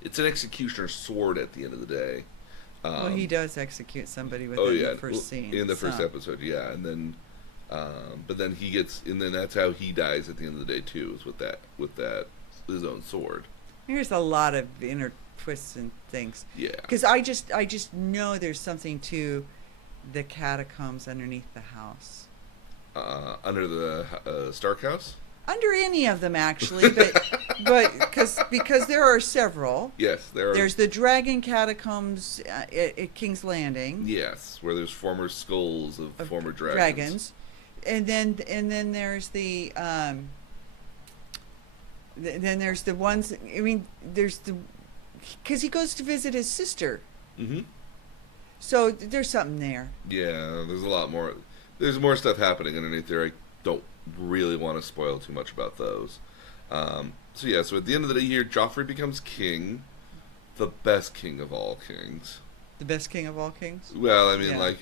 It's an executioner sword at the end of the day. Well, he does execute somebody within the first scene. In the first episode, yeah, and then, but then he gets, and then that's how he dies at the end of the day too, is with that his own sword. There's a lot of inner twists and things. Yeah. Because I just know there's something to the catacombs underneath the house. Under the Stark house. Under any of them, actually, but because there are several. Yes, there are. There's the Dragon Catacombs at King's Landing. Yes, where there's former skulls of former Dragons, and then there's the then there's the ones. I mean, there's the because he goes to visit his sister. Mm-hmm. So there's something there. Yeah, there's a lot more. There's more stuff happening underneath there. I don't really want to spoil too much about those. So at the end of the day here, Joffrey becomes king, the best king of all kings. The best king of all kings? Well, I mean, Yeah.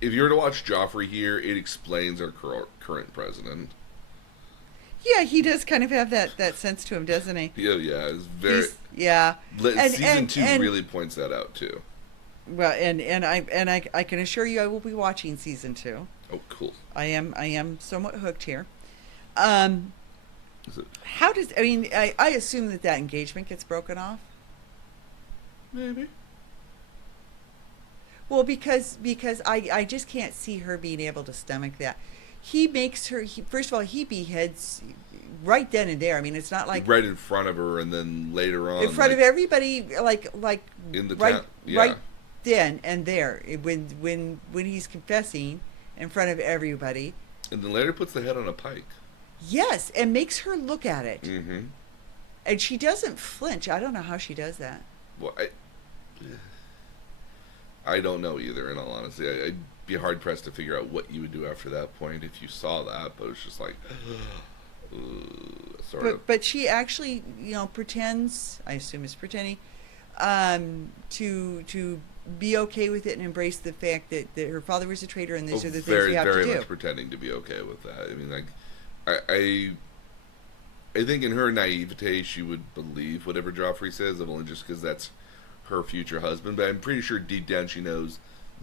if you were to watch Joffrey here, it explains our current president. Yeah, he does kind of have that sense to him, doesn't he? Yeah, it's very. Yeah. Season 2 really points that out too. Well, and I can assure you I will be watching season 2. Oh, cool. I am somewhat hooked here. Is it? How does I assume that engagement gets broken off? Maybe. Well, because I just can't see her being able to stomach that. He makes her. First of all, he beheads right then and there. I mean, it's not like right in front of her, and then later on in front of everybody, like in the right, town. Yeah. right then and there when he's confessing in front of everybody. And then later puts the head on a pike. Yes, and makes her look at it. Mm-hmm. And she doesn't flinch. I don't know how she does that. Well, I don't know either. In all honesty, I'd be hard pressed to figure out what you would do after that point if you saw that. But it's just like, sort of. But she actually, pretends. I assume is pretending to be okay with it and embrace the fact that her father was a traitor and these are the things we have to do. Very much pretending to be okay with that. I mean, like, I think in her naivete she would believe whatever Joffrey says, only just because that's her future husband. But I'm pretty sure deep down she knows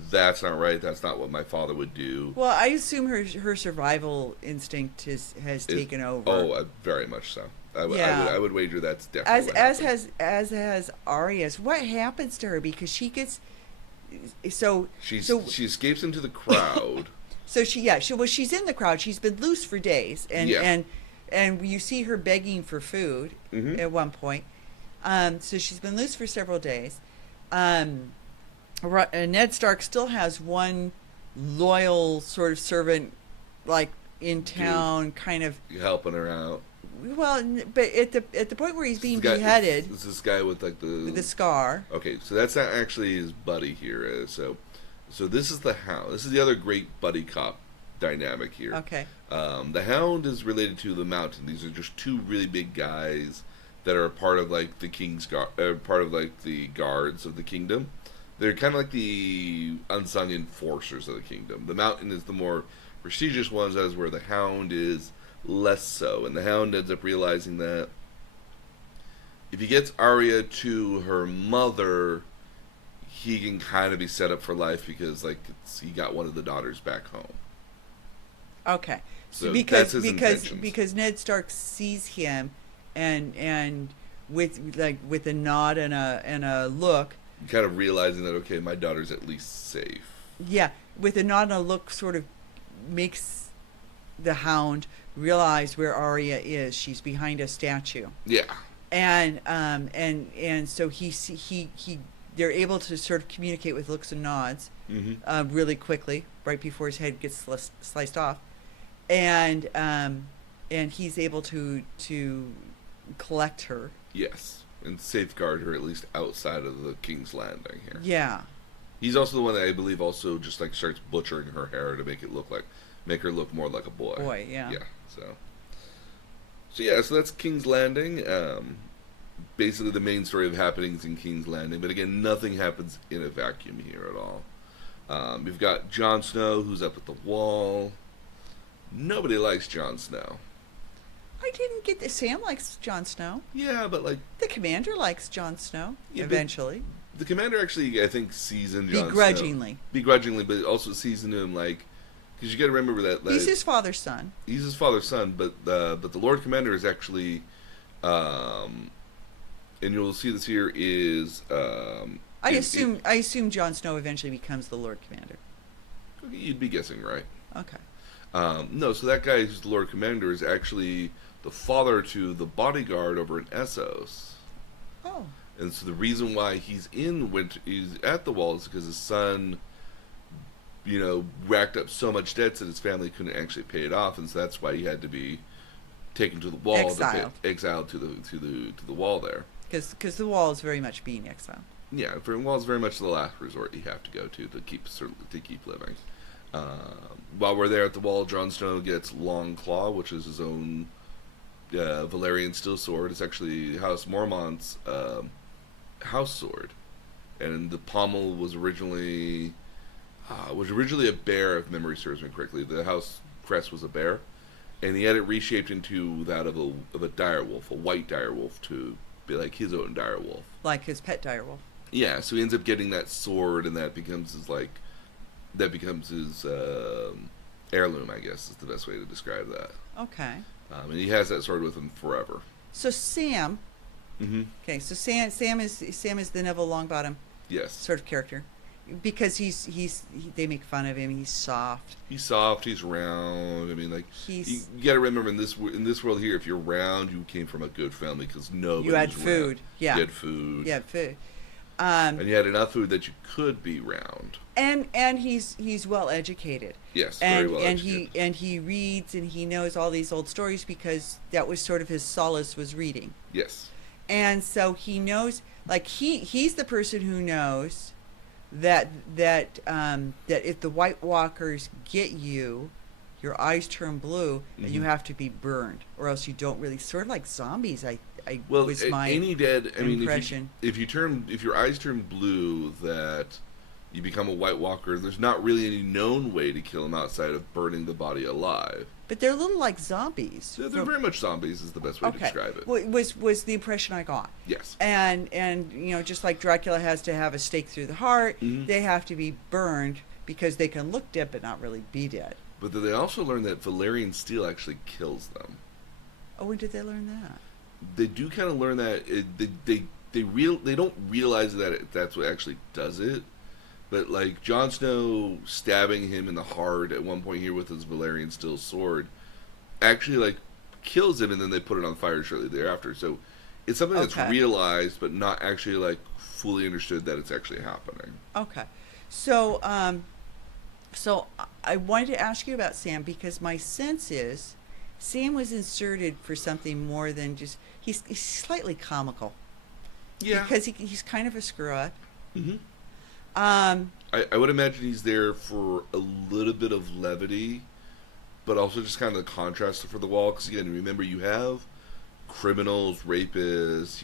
that's not right. That's not what my father would do. Well, I assume her survival instinct has taken over. Oh, very much so. I would wager that's definitely as has Arya's. What happens to her because she gets she escapes into the crowd. She's in the crowd. She's been loose for days, and you see her begging for food at one point. So she's been loose for several days. Ned Stark still has one loyal sort of servant, like in town, kind of helping her out. Well, but at the point where he's being beheaded, it's this guy with like with the scar. Okay, so that's not actually his buddy here. So this is the Hound. This is the other great buddy cop dynamic here. Okay. The Hound is related to the Mountain. These are just two really big guys that are part of like the King's part of like the guards of the kingdom. They're kind of like the unsung enforcers of the kingdom. The Mountain is the more prestigious ones, as where the Hound is less so. And the Hound ends up realizing that if he gets Arya to her mother, he can kind of be set up for life because he got one of the daughters back home. Okay. So because that's his intentions. Because Ned Stark sees him and with a nod and a look, kind of realizing that, okay, my daughter's at least safe. Yeah, with a nod and a look sort of makes the Hound realize where Arya is. She's behind a statue. Yeah. And so they're able to sort of communicate with looks and nods really quickly, right before his head gets sliced off. And he's able to collect her. Yes. And safeguard her at least outside of the King's Landing here. Yeah. He's also the one that I believe also just like starts butchering her hair to make her look more like a boy. Boy, yeah. Yeah. So that's King's Landing. Basically the main story of happenings in King's Landing, but again, nothing happens in a vacuum here at all. We've got Jon Snow who's up at the wall. Nobody likes Jon Snow. I didn't get this. Sam likes Jon Snow. Yeah, but like the commander likes Jon Snow eventually. The commander actually, I think, seasoned Jon Begrudgingly, but also seasoned him like because you got to remember that he's his father's son. He's his father's son, but the Lord Commander is actually, and you'll see this here is. I assume Jon Snow eventually becomes the Lord Commander. You'd be guessing right. Okay. No, so that guy who's the Lord Commander is actually the father to the bodyguard over in Essos. Oh. And so the reason why he's at the wall is because his son, racked up so much debts that his family couldn't actually pay it off, and so that's why he had to be taken to the wall, exiled to the wall there. Because the wall is very much being exiled. Yeah, the wall is very much the last resort you have to go to keep living. While we're there at the wall, Jon Snow gets Longclaw, which is his own Valyrian steel sword. It's actually House Mormont's house sword, and the pommel was originally a bear, if memory serves me correctly. The house crest was a bear, and he had it reshaped into that of a direwolf, a white direwolf, to be like his own direwolf, like his pet direwolf. Yeah, so he ends up getting that sword, and that becomes his heirloom, I guess is the best way to describe that. Okay. And he has that sword with him forever. So Sam. Mm-hmm. Okay, so Sam is the Neville Longbottom. Yes. Sort of character, because they make fun of him. He's soft. He's soft. He's round. I mean, like you got to remember in this world here, if you're round, you came from a good family because nobody. You had food. Round. Yeah. You had food. You had food. And you had enough food that you could be round. And he's well educated. Yes, very well educated. And he reads and he knows all these old stories because that was sort of his solace, was reading. Yes. And so he knows, like he's the person who knows that if the White Walkers get you, your eyes turn blue and you have to be burned, or else you don't really, sort of like zombies. Was my any dead. I mean, impression. if your eyes turn blue, that you become a White Walker. There's not really any known way to kill them outside of burning the body alive. But they're a little like zombies. They're very much zombies is the best way to describe it. Was the impression I got. Yes. And just like Dracula has to have a stake through the heart, they have to be burned because they can look dead but not really be dead. But then they also learn that Valyrian steel actually kills them. Oh, when did they learn that? They do kind of learn that they don't realize that that's what actually does it. But like Jon Snow stabbing him in the heart at one point here with his Valyrian steel sword actually like kills him, and then they put it on fire shortly thereafter. So it's something that's realized but not actually like fully understood that it's actually happening. Okay. So I wanted to ask you about Sam because my sense is Sam was inserted for something more than just he's slightly comical. Yeah. Because he's kind of a screw up. Mm-hmm. I would imagine he's there for a little bit of levity, but also just kind of the contrast for the wall. Because again, remember, you have criminals, rapists,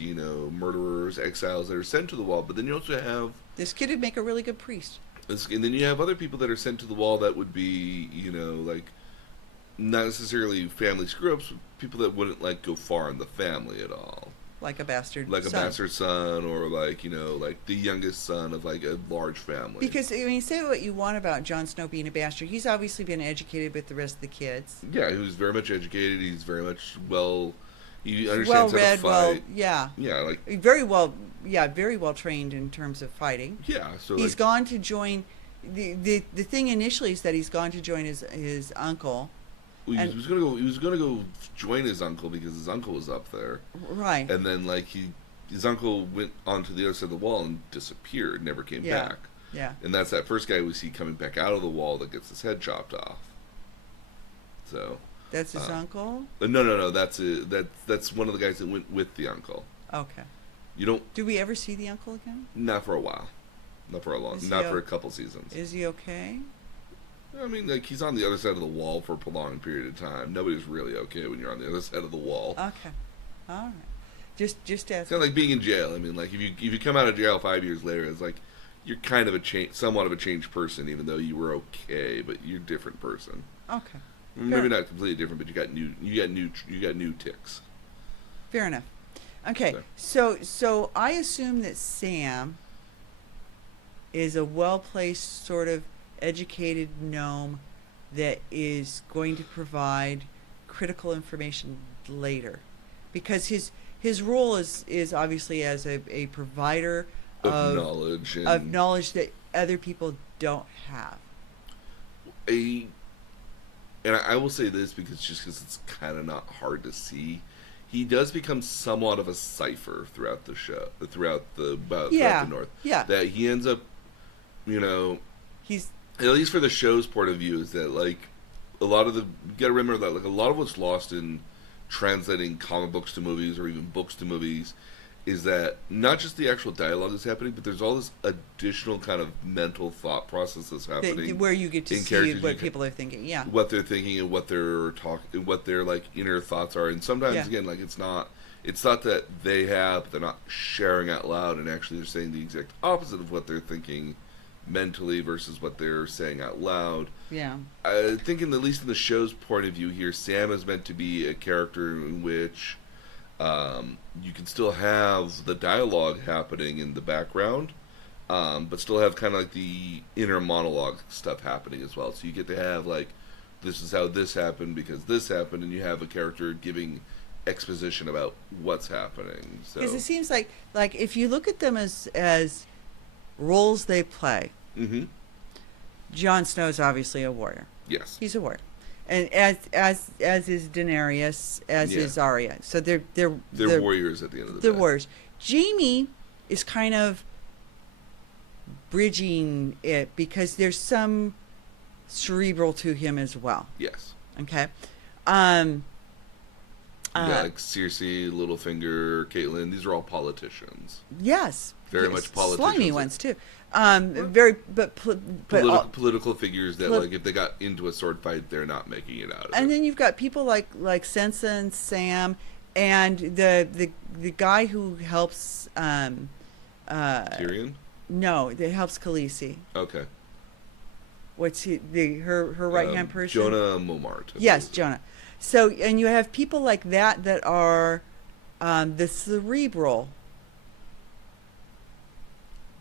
murderers, exiles that are sent to the wall, but then you also have this kid would make a really good priest. And then you have other people that are sent to the wall that would be, like not necessarily family screw-ups, but people that wouldn't like go far in the family at all. Like a bastard son. A bastard son, or like the youngest son of like a large family. Because I mean, say what you want about Jon Snow being a bastard, he's obviously been educated with the rest of the kids. Yeah, he was very much educated. He's very much he understands how to fight. Very well trained in terms of fighting. Yeah, so he's gone to join. The thing initially is that he's gone to join his uncle. Well, he was gonna go join his uncle because his uncle was up there. Right. And then his uncle went onto the other side of the wall and disappeared, never came back. Yeah. And that's that first guy we see coming back out of the wall that gets his head chopped off. So. That's his uncle? No. That's one of the guys that went with the uncle. Okay. You don't. Do we ever see the uncle again? Not for a while. Not for a couple seasons. Is he okay? I mean, like, he's on the other side of the wall for a prolonged period of time. Nobody's really okay when you're on the other side of the wall. Okay. All right. Just as... It's kind of like being in jail. I mean, like, if you come out of jail 5 years later, it's like, you're kind of somewhat of a changed person, even though you were okay, but you're a different person. Okay. Maybe not completely different, but you got new ticks. Fair enough. Okay. So I assume that Sam is a well-placed sort of educated gnome that is going to provide critical information later, because his role is obviously as a provider of knowledge that other people don't have. A and I will say this because it's kind of not hard to see. He does become somewhat of a cipher throughout the show, throughout the North. Yeah. That he ends up, you know, He's at least for the show's point of view, is that like a lot of the you got to remember that like a lot of what's lost in translating comic books to movies or even books to movies is that not just the actual dialogue is happening, but there's all this additional kind of mental thought process that's happening where you get to see what people are thinking. Yeah, what they're thinking and what they're talking, what their like inner thoughts are. And sometimes again, like it's not that they have, they're not sharing out loud, and actually they're saying the exact opposite of what they're thinking mentally versus what they're saying out loud. Yeah, I think, at least in the show's point of view here, Sam is meant to be a character in which you can still have the dialogue happening in the background, but still have kind of like the inner monologue stuff happening as well. So you get to have like, this is how this happened because this happened, and you have a character giving exposition about what's happening. So because it seems like if you look at them as roles they play, mm-hmm. Jon Snow is obviously a warrior. Yes, He's a warrior, and as is Daenerys, as is Arya. So they're warriors at the end of the day. They're warriors. Jaime is kind of bridging it because there's some cerebral to him as well. Yes. Okay. Yeah, like Cersei, Littlefinger, Caitlyn. These are all politicians. Yes. Very much politicians. Slimy ones too. Very, political figures that, like, if they got into a sword fight, they're not making it out of it. And then you've got people like Sansa and Sam, and the guy who helps Tyrion? No, that helps Khaleesi. Okay. What's her right hand person? Jonah Momart. Yes, Jonah. So, and you have people like that are the cerebral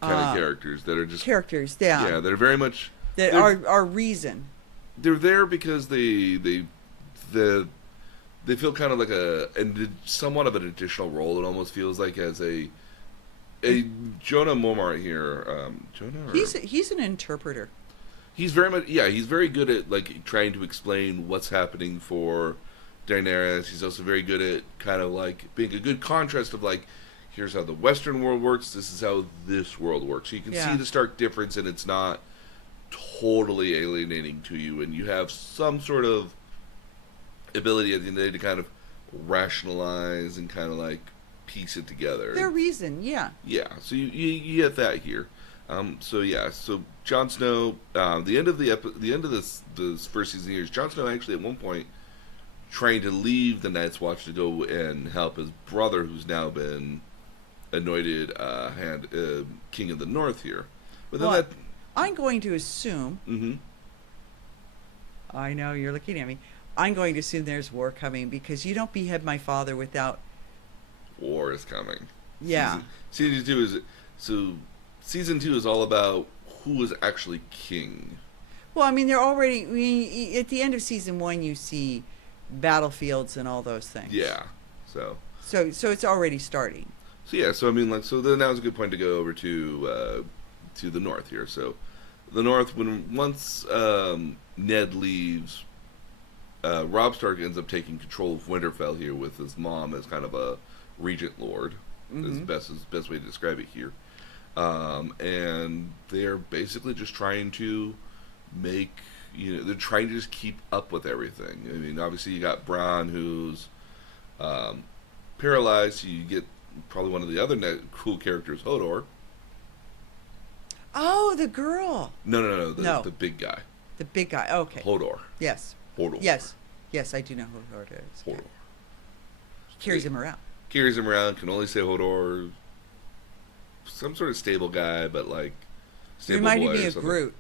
kind of characters that are just characters. Yeah, yeah, they're very much that are reason. They're there because they feel kind of like somewhat of an additional role. It almost feels like as a Jonah Momart here. Jonah. He's an interpreter. He's very much he's very good at like trying to explain what's happening for Daenerys. He's also very good at kind of like being a good contrast of like, here's how the Western world works, this is how this world works. So you can see the stark difference, and it's not totally alienating to you, and you have some sort of ability at the end of the day to kind of rationalize and kind of like piece it together. Their reason, yeah. Yeah, so you get that here. So Jon Snow, the end of this first season here is Jon Snow actually at one point trying to leave the Night's Watch to go and help his brother, who's now been anointed King of the North here. But then I'm going to assume. Mm-hmm. I know you're looking at me. I'm going to assume there's war coming because you don't behead my father without. War is coming. Yeah. Season 2 is all about who is actually king. Well, I mean, they're already. At the end of season 1, you see battlefields and all those things. Yeah. So it's already starting. So I mean, like, so then that was a good point to go over to the North here. So the North, once Ned leaves, Robb Stark ends up taking control of Winterfell here with his mom as kind of a regent lord. Mm-hmm. Is best way to describe it here. And they're basically just trying to they're trying to just keep up with everything. I mean, obviously you got Bronn, who's paralyzed. You get probably one of the other cool characters, Hodor. Oh, the girl. No. The big guy. The big guy. Okay. Hodor. Yes. Hodor. Yes, I do know who Hodor is. Hodor. He carries him around. Can only say Hodor. Some sort of stable guy, but like stable reminded boy me or of something. Groot.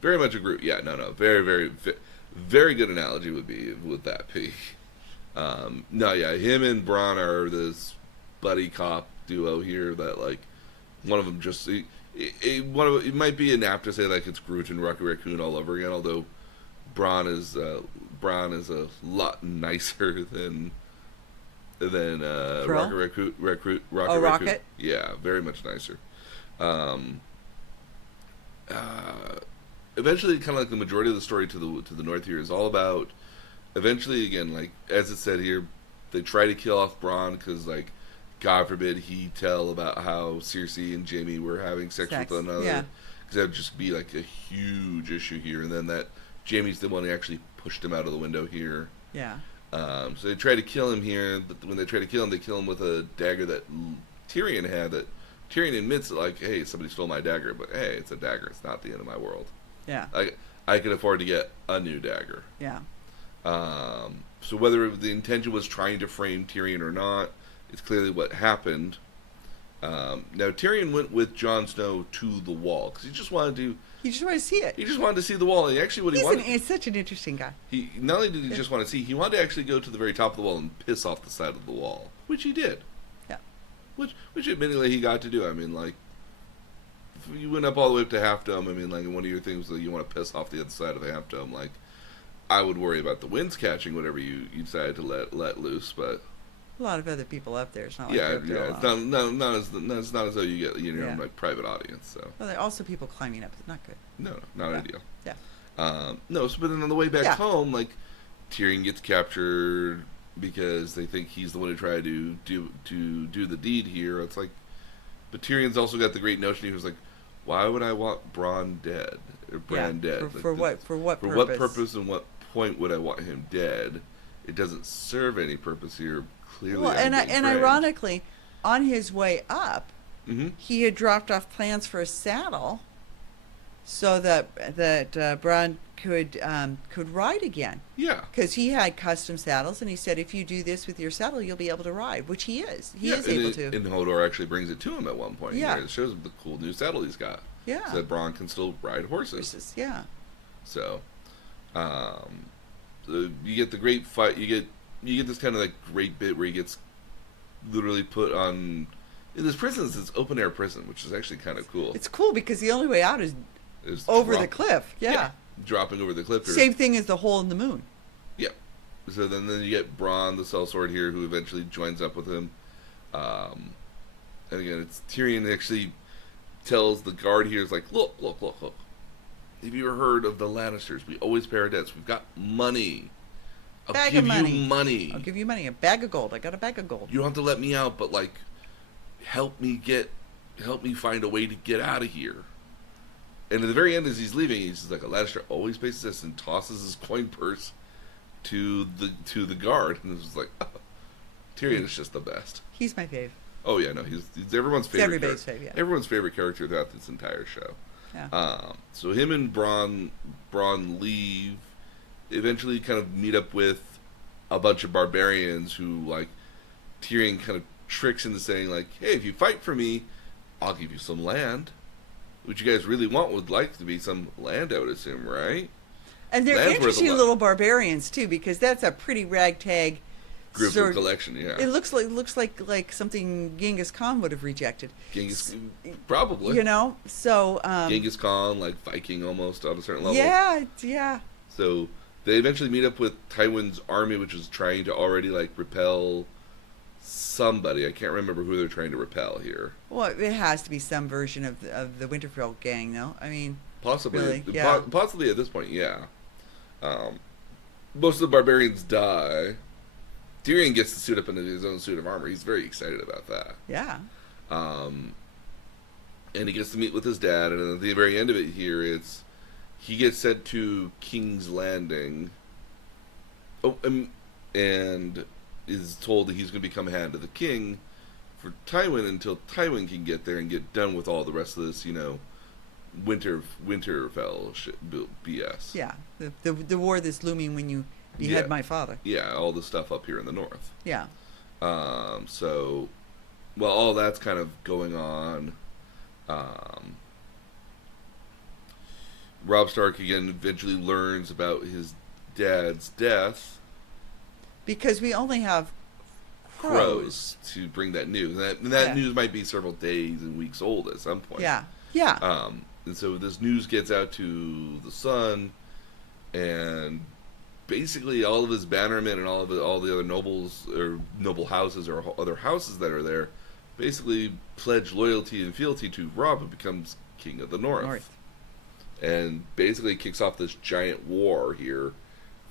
Very much a Groot. Yeah, no. Very, very, very good analogy would that be. Him and Bronn are this buddy cop duo here that like one of them just it might be inapt to say like it's Groot and Rocky Raccoon all over again, although Bronn is a lot nicer than Rocky Raccoon. Rocket? Yeah, very much nicer. eventually, kind of like the majority of the story to the north here is all about. Eventually, again, like as it said here, they try to kill off Bronn because, like, God forbid he tell about how Cersei and Jaime were having sex with one another. Yeah. Because that would just be like a huge issue here, and then that Jaime's the one who actually pushed him out of the window here. Yeah. So they try to kill him here, but when they try to kill him, they kill him with a dagger that Tyrion had. That Tyrion admits that, like, hey, somebody stole my dagger, but hey, it's a dagger. It's not the end of my world. Yeah. I could afford to get a new dagger. Yeah. So whether the intention was trying to frame Tyrion or not, it's clearly what happened. Now Tyrion went with Jon Snow to the wall because he just wanted to. He just wanted to see it. He just wanted to see the wall. And actually, what he wanted. He's such an interesting guy. He not only did he just want to see, he wanted to actually go to the very top of the wall and piss off the side of the wall, which he did. Yeah. Which admittedly he got to do. I mean, like, if you went up all the way up to Half Dome, I mean, like, one of your things that you want to piss off the other side of the Half Dome, like, I would worry about the winds catching whatever you decided to let loose, but A lot of other people up there. It's not like yeah, you're up there it's alone. it's not as though you get Yeah. like private audience. So Well, there are also people climbing up. It's not good. no, not Yeah. ideal. Yeah. No, so but then on the way back Yeah. home, like Tyrion gets captured because they think he's the one who tried to do the deed here. It's like, but Tyrion's also got the great notion. He was like, why would I want Bronn dead or Bran dead? Like, For what for purpose? what purpose and what point would I want him dead? It doesn't serve any purpose here. Clearly, Well, I'm and being framed. ironically, on his way up, Mm-hmm. he had dropped off plans for a saddle, so that Bronn could ride again. Yeah. Because he had custom saddles, and he said, if you do this with your saddle, you'll be able to ride, which he is. He is able to. And Hodor actually brings it to him at one point. Yeah. It shows him the cool new saddle he's got. Yeah. So that Bronn can still ride horses. Yeah. So, so you get the great fight. You get this kind of like great bit where he gets literally put on. In this prison, it's open air prison, which is actually kind of cool. It's cool because the only way out is It's over the cliff. Yeah. dropping over the cliff. Here. Same thing as the hole in the moon. Yeah. So then you get Bronn, the sellsword here, who eventually joins up with him. And again, it's Tyrion actually tells the guard here, is like, look. Have you ever heard of the Lannisters? We always pay our debts. We've got money. I'll give you money. I'll give you money. A bag of gold. I got a bag of gold. You don't have to let me out, but like, help me find a way to get out of here. And at the very end, as he's leaving, he's just like, a Lannister always pays this, and tosses his coin purse to the guard, and it's just like, oh, Tyrion is just the best. He's my fave. Oh yeah, no, he's everyone's favorite. Everybody's fave, yeah. Everyone's favorite character throughout this entire show. Yeah. So him and Bronn leave, eventually kind of meet up with a bunch of barbarians who, like, Tyrion kind of tricks into saying, like, hey, if you fight for me, I'll give you some land. What you guys really want would like to be some land, I would assume, right? And they're Land's worth a interesting lot. little barbarians too, because that's a pretty ragtag Grizzly collection, yeah. It looks like something Genghis Khan would have rejected. Genghis, probably. You know, so Genghis Khan, like Viking almost on a certain level. Yeah. So they eventually meet up with Tywin's army, which is trying to already like repel somebody. I can't remember who they're trying to repel here. Well, it has to be some version of the Winterfell gang, though. I mean, Possibly, really, yeah. Possibly at this point, yeah. Most of the barbarians die. Tyrion gets to suit up into his own suit of armor. He's very excited about that. Yeah. And he gets to meet with his dad, and at the very end of it here, he gets sent to King's Landing. Oh, and is told that he's going to become Hand of the King for Tywin until Tywin can get there and get done with all the rest of this, Winterfell shit, BS. Yeah. The war that's looming when you behead my father. Yeah, all the stuff up here in the north. Yeah. So, well, all that's kind of going on. Robb Stark again eventually learns about his dad's death. Because we only have crows to bring that news. And that news might be several days and weeks old at some point. Yeah. And so this news gets out to the Sun, and basically all of his bannermen and all the other nobles or noble houses or other houses that are there basically pledge loyalty and fealty to Robb, who becomes King of the North. and basically kicks off this giant war here,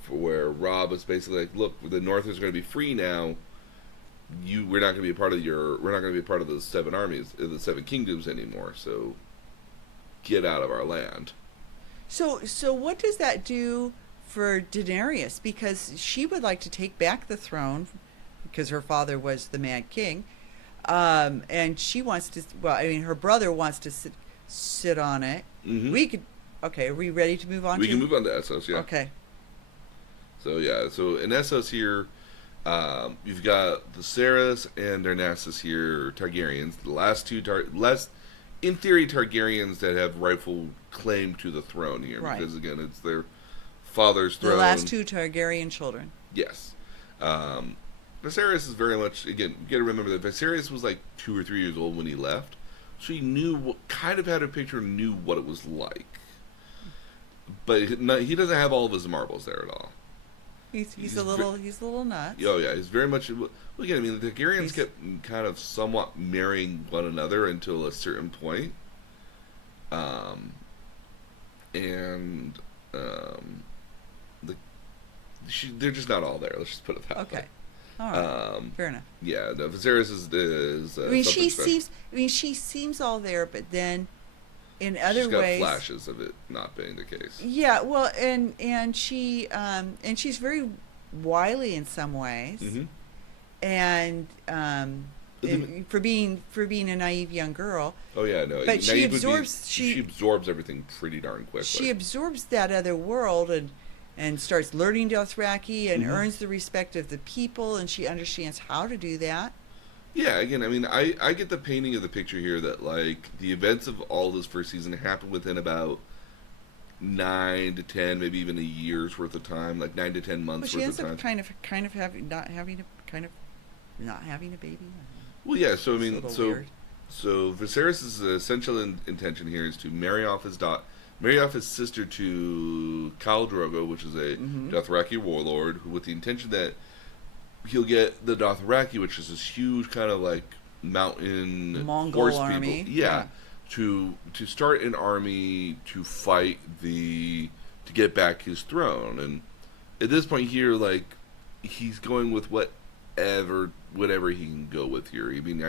for where Robb is basically like, "Look, the North is going to be free now. We're not going to be a part of we're not going to be a part of the seven armies, the seven kingdoms anymore. So get out of our land." So what does that do for Daenerys? Because she would like to take back the throne because her father was the Mad King, and she wants to. Well, I mean, her brother wants to sit on it. Mm-hmm. We could. Okay, are we ready to move on? We can move on to Essos, yeah. Okay. So yeah, so in Essos here, you've got the Viserys and Darnassus here, Targaryens. The last two, in theory, Targaryens that have rightful claim to the throne here, Right. because again, it's their father's throne. The last two Targaryen children. Yes. Viserys is very much, again, you gotta remember that Viserys was like 2 or 3 years old when he left, so he knew kind of had a picture, knew what it was like. But he doesn't have all of his marbles there at all. He's a little nuts. Oh yeah, he's very much. Well, again, I mean, the Targaryens kept kind of somewhat marrying one another until a certain point, they're just not all there. Let's just put it that way. Okay. All right. Fair enough. Yeah, no, Viserys is I mean, she special. seems. I mean, she seems all there, but then, in other She's got ways, flashes of it not being the case. yeah. Well, and she's very wily in some ways, Mm-hmm. and for being a naive young girl. Oh yeah, no. But she naive would be- absorbs. she absorbs everything pretty darn quickly. She absorbs that other world and starts learning Dothraki and Mhm. earns the respect of the people, and she understands how to do that. Yeah, again, I mean, I get the painting of the picture here that, like, the events of all this first season happened within about 9 to 10, maybe even a year's worth of time, like 9 to 10 Well, months she worth ends of up time. kind of having not having a baby. Well, yeah, so I It's a mean, little so weird. so Viserys' essential intention here is to marry off his sister to Khal Drogo, which is a Mhm. Dothraki warlord, with the intention that he'll get the Dothraki, which is this huge kind of like mountain Mongol horse army. people, yeah, to start an army to fight to get back his throne. And at this point here, like, he's going with whatever he can go with here. I mean,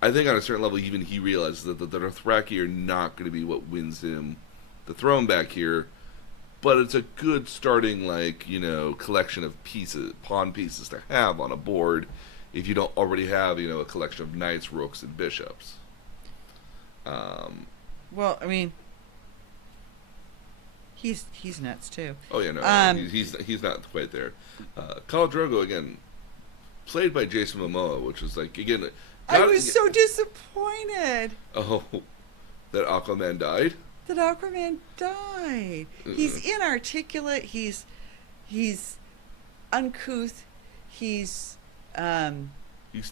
I think on a certain level, even he realizes that the Dothraki are not going to be what wins him the throne back here, but it's a good starting, like, collection of pawn pieces to have on a board if you don't already have, a collection of knights, rooks, and bishops. Well, I mean, he's nuts too. Oh yeah, no, he's not quite there. Khal Drogo, again, played by Jason Momoa, which is like, again, I was so disappointed oh, that Aquaman died. that Aquaman died. He's inarticulate. He's uncouth. He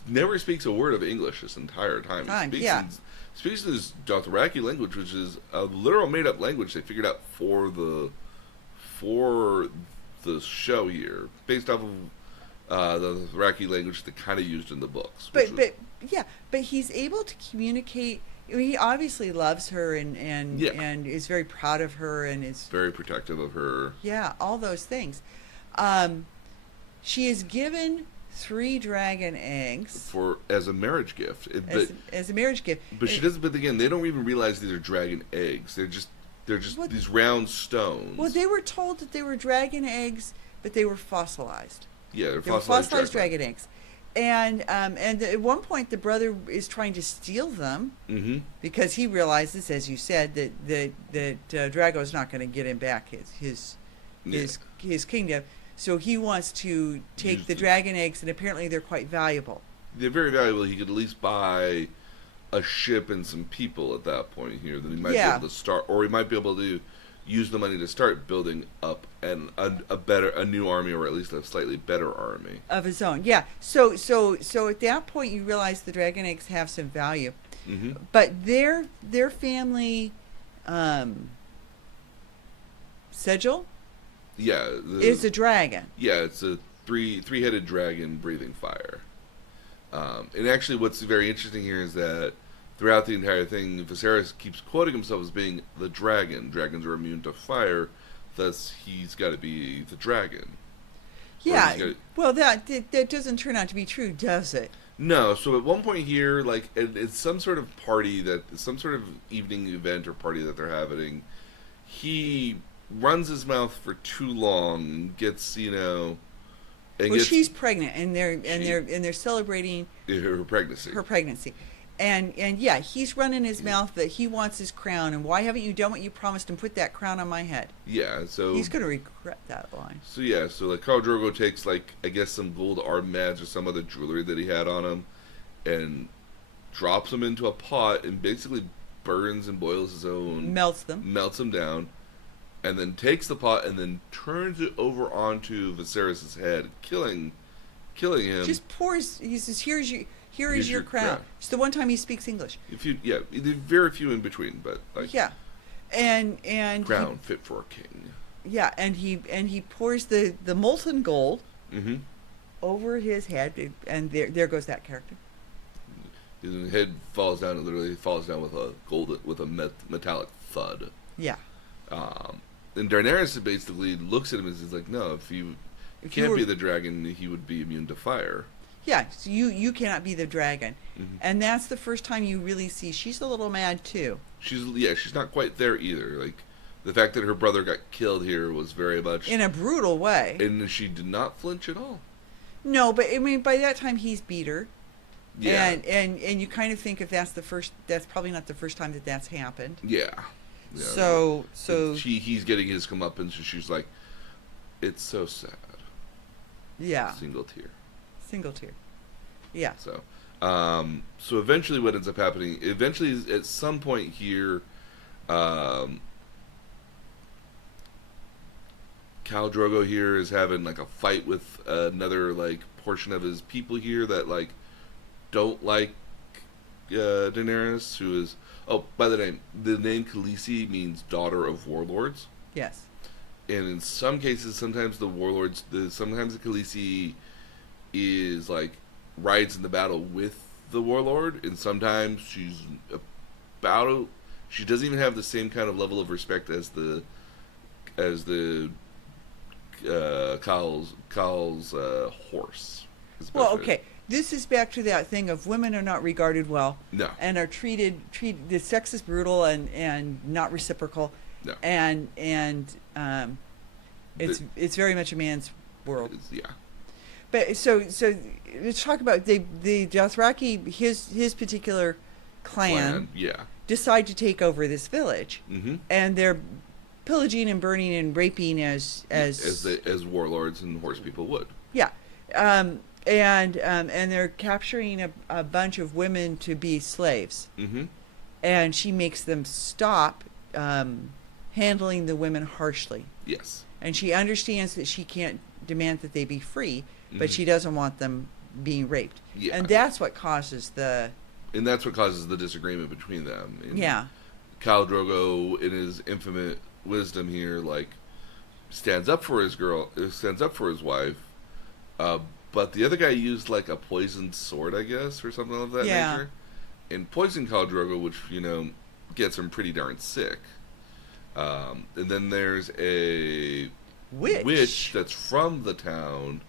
never speaks a word of English this entire time. He speaks this Dothraki language, which is a literal made-up language they figured out for the show here, based off of the Dothraki language they kind of used in the books. But he's able to communicate. I mean, he obviously loves her and is very proud of her and is very protective of her. Yeah, all those things. She is given 3 dragon eggs as a marriage gift. As a marriage gift. But she doesn't. But again, they don't even realize these are dragon eggs. They're just these round stones. Well, they were told that they were dragon eggs, but they were fossilized. Yeah, they were fossilized dragon eggs. And at one point, the brother is trying to steal them because he realizes, as you said, that Drago's not going to get him back his kingdom. So he wants to take the dragon eggs, and apparently they're quite valuable. They're very valuable. He could at least buy a ship and some people at that point here. Then he might be able to start, or he might be able to use the money to start building up a new army, or at least a slightly better army of his own. Yeah. So at that point, you realize the dragon eggs have some value, but their family sigil, is a dragon. Yeah, it's a three-headed dragon breathing fire. And actually, what's very interesting here is that throughout the entire thing, Viserys keeps quoting himself as being the dragon. Dragons are immune to fire, thus he's got to be the dragon. Yeah. Gotta... Well, that doesn't turn out to be true, does it? No. So at one point here, like it's some sort of party some sort of evening event or party that they're having. He runs his mouth for too long and gets Well, she's pregnant, and they're celebrating her pregnancy. Her pregnancy, and yeah, he's running his mouth that he wants his crown, and why haven't you done what you promised and put that crown on my head? Yeah, so he's gonna regret that line. So yeah, so like Khal Drogo takes like I guess some gold armbands or some other jewelry that he had on him, and drops them into a pot and basically burns and boils his own, melts them down. And then takes the pot and then turns it over onto Viserys' head, killing him. Just pours. He says, "Here is your crown." It's the one time he speaks English. There's very few in between, but like and crown fit for a king. Yeah, and he pours the molten gold over his head, and there goes that character. His head falls down. And literally falls down with a metallic thud. Yeah. And Daenerys basically looks at him and is like, no, if you can't be the dragon, he would be immune to fire. Yeah, so you cannot be the dragon. And that's the first time you really see she's a little mad too. She's not quite there either. Like, the fact that her brother got killed here was very much... in a brutal way. And she did not flinch at all. No, but I mean, by that time he's beat her. Yeah. And you kind of think if that's probably not the first time that's happened. Yeah. So he's getting his comeuppance, and she's like, it's so sad. Yeah. Single tear. Yeah. So eventually what ends up happening, at some point here, Khal Drogo here is having like a fight with another like portion of his people here that like don't like Daenerys, who is... Oh, by the name Khaleesi means daughter of warlords. Yes. And in some cases, sometimes the Khaleesi is like rides in the battle with the warlord, and sometimes she doesn't even have the same kind of level of respect as the Khal's horse. Well, okay. This is back to that thing of women are not regarded well. No. And are treated the sex is brutal and not reciprocal. No. And it's very much a man's world. Yeah. But so let's talk about the Dothraki, his particular clan decide to take over this village. And they're pillaging and burning and raping as warlords and horse people would. Yeah. And they're capturing a bunch of women to be slaves. And she makes them stop handling the women harshly. Yes. And she understands that she can't demand that they be free, but she doesn't want them being raped. Yeah. And that's what causes the disagreement between them. And yeah. Khal Drogo, in his infinite wisdom here, like, stands up for his wife, but the other guy used like a poisoned sword, I guess, or something of that nature, and poisoned Khal Drogo, which gets him pretty darn sick. And then there's a witch that's from the town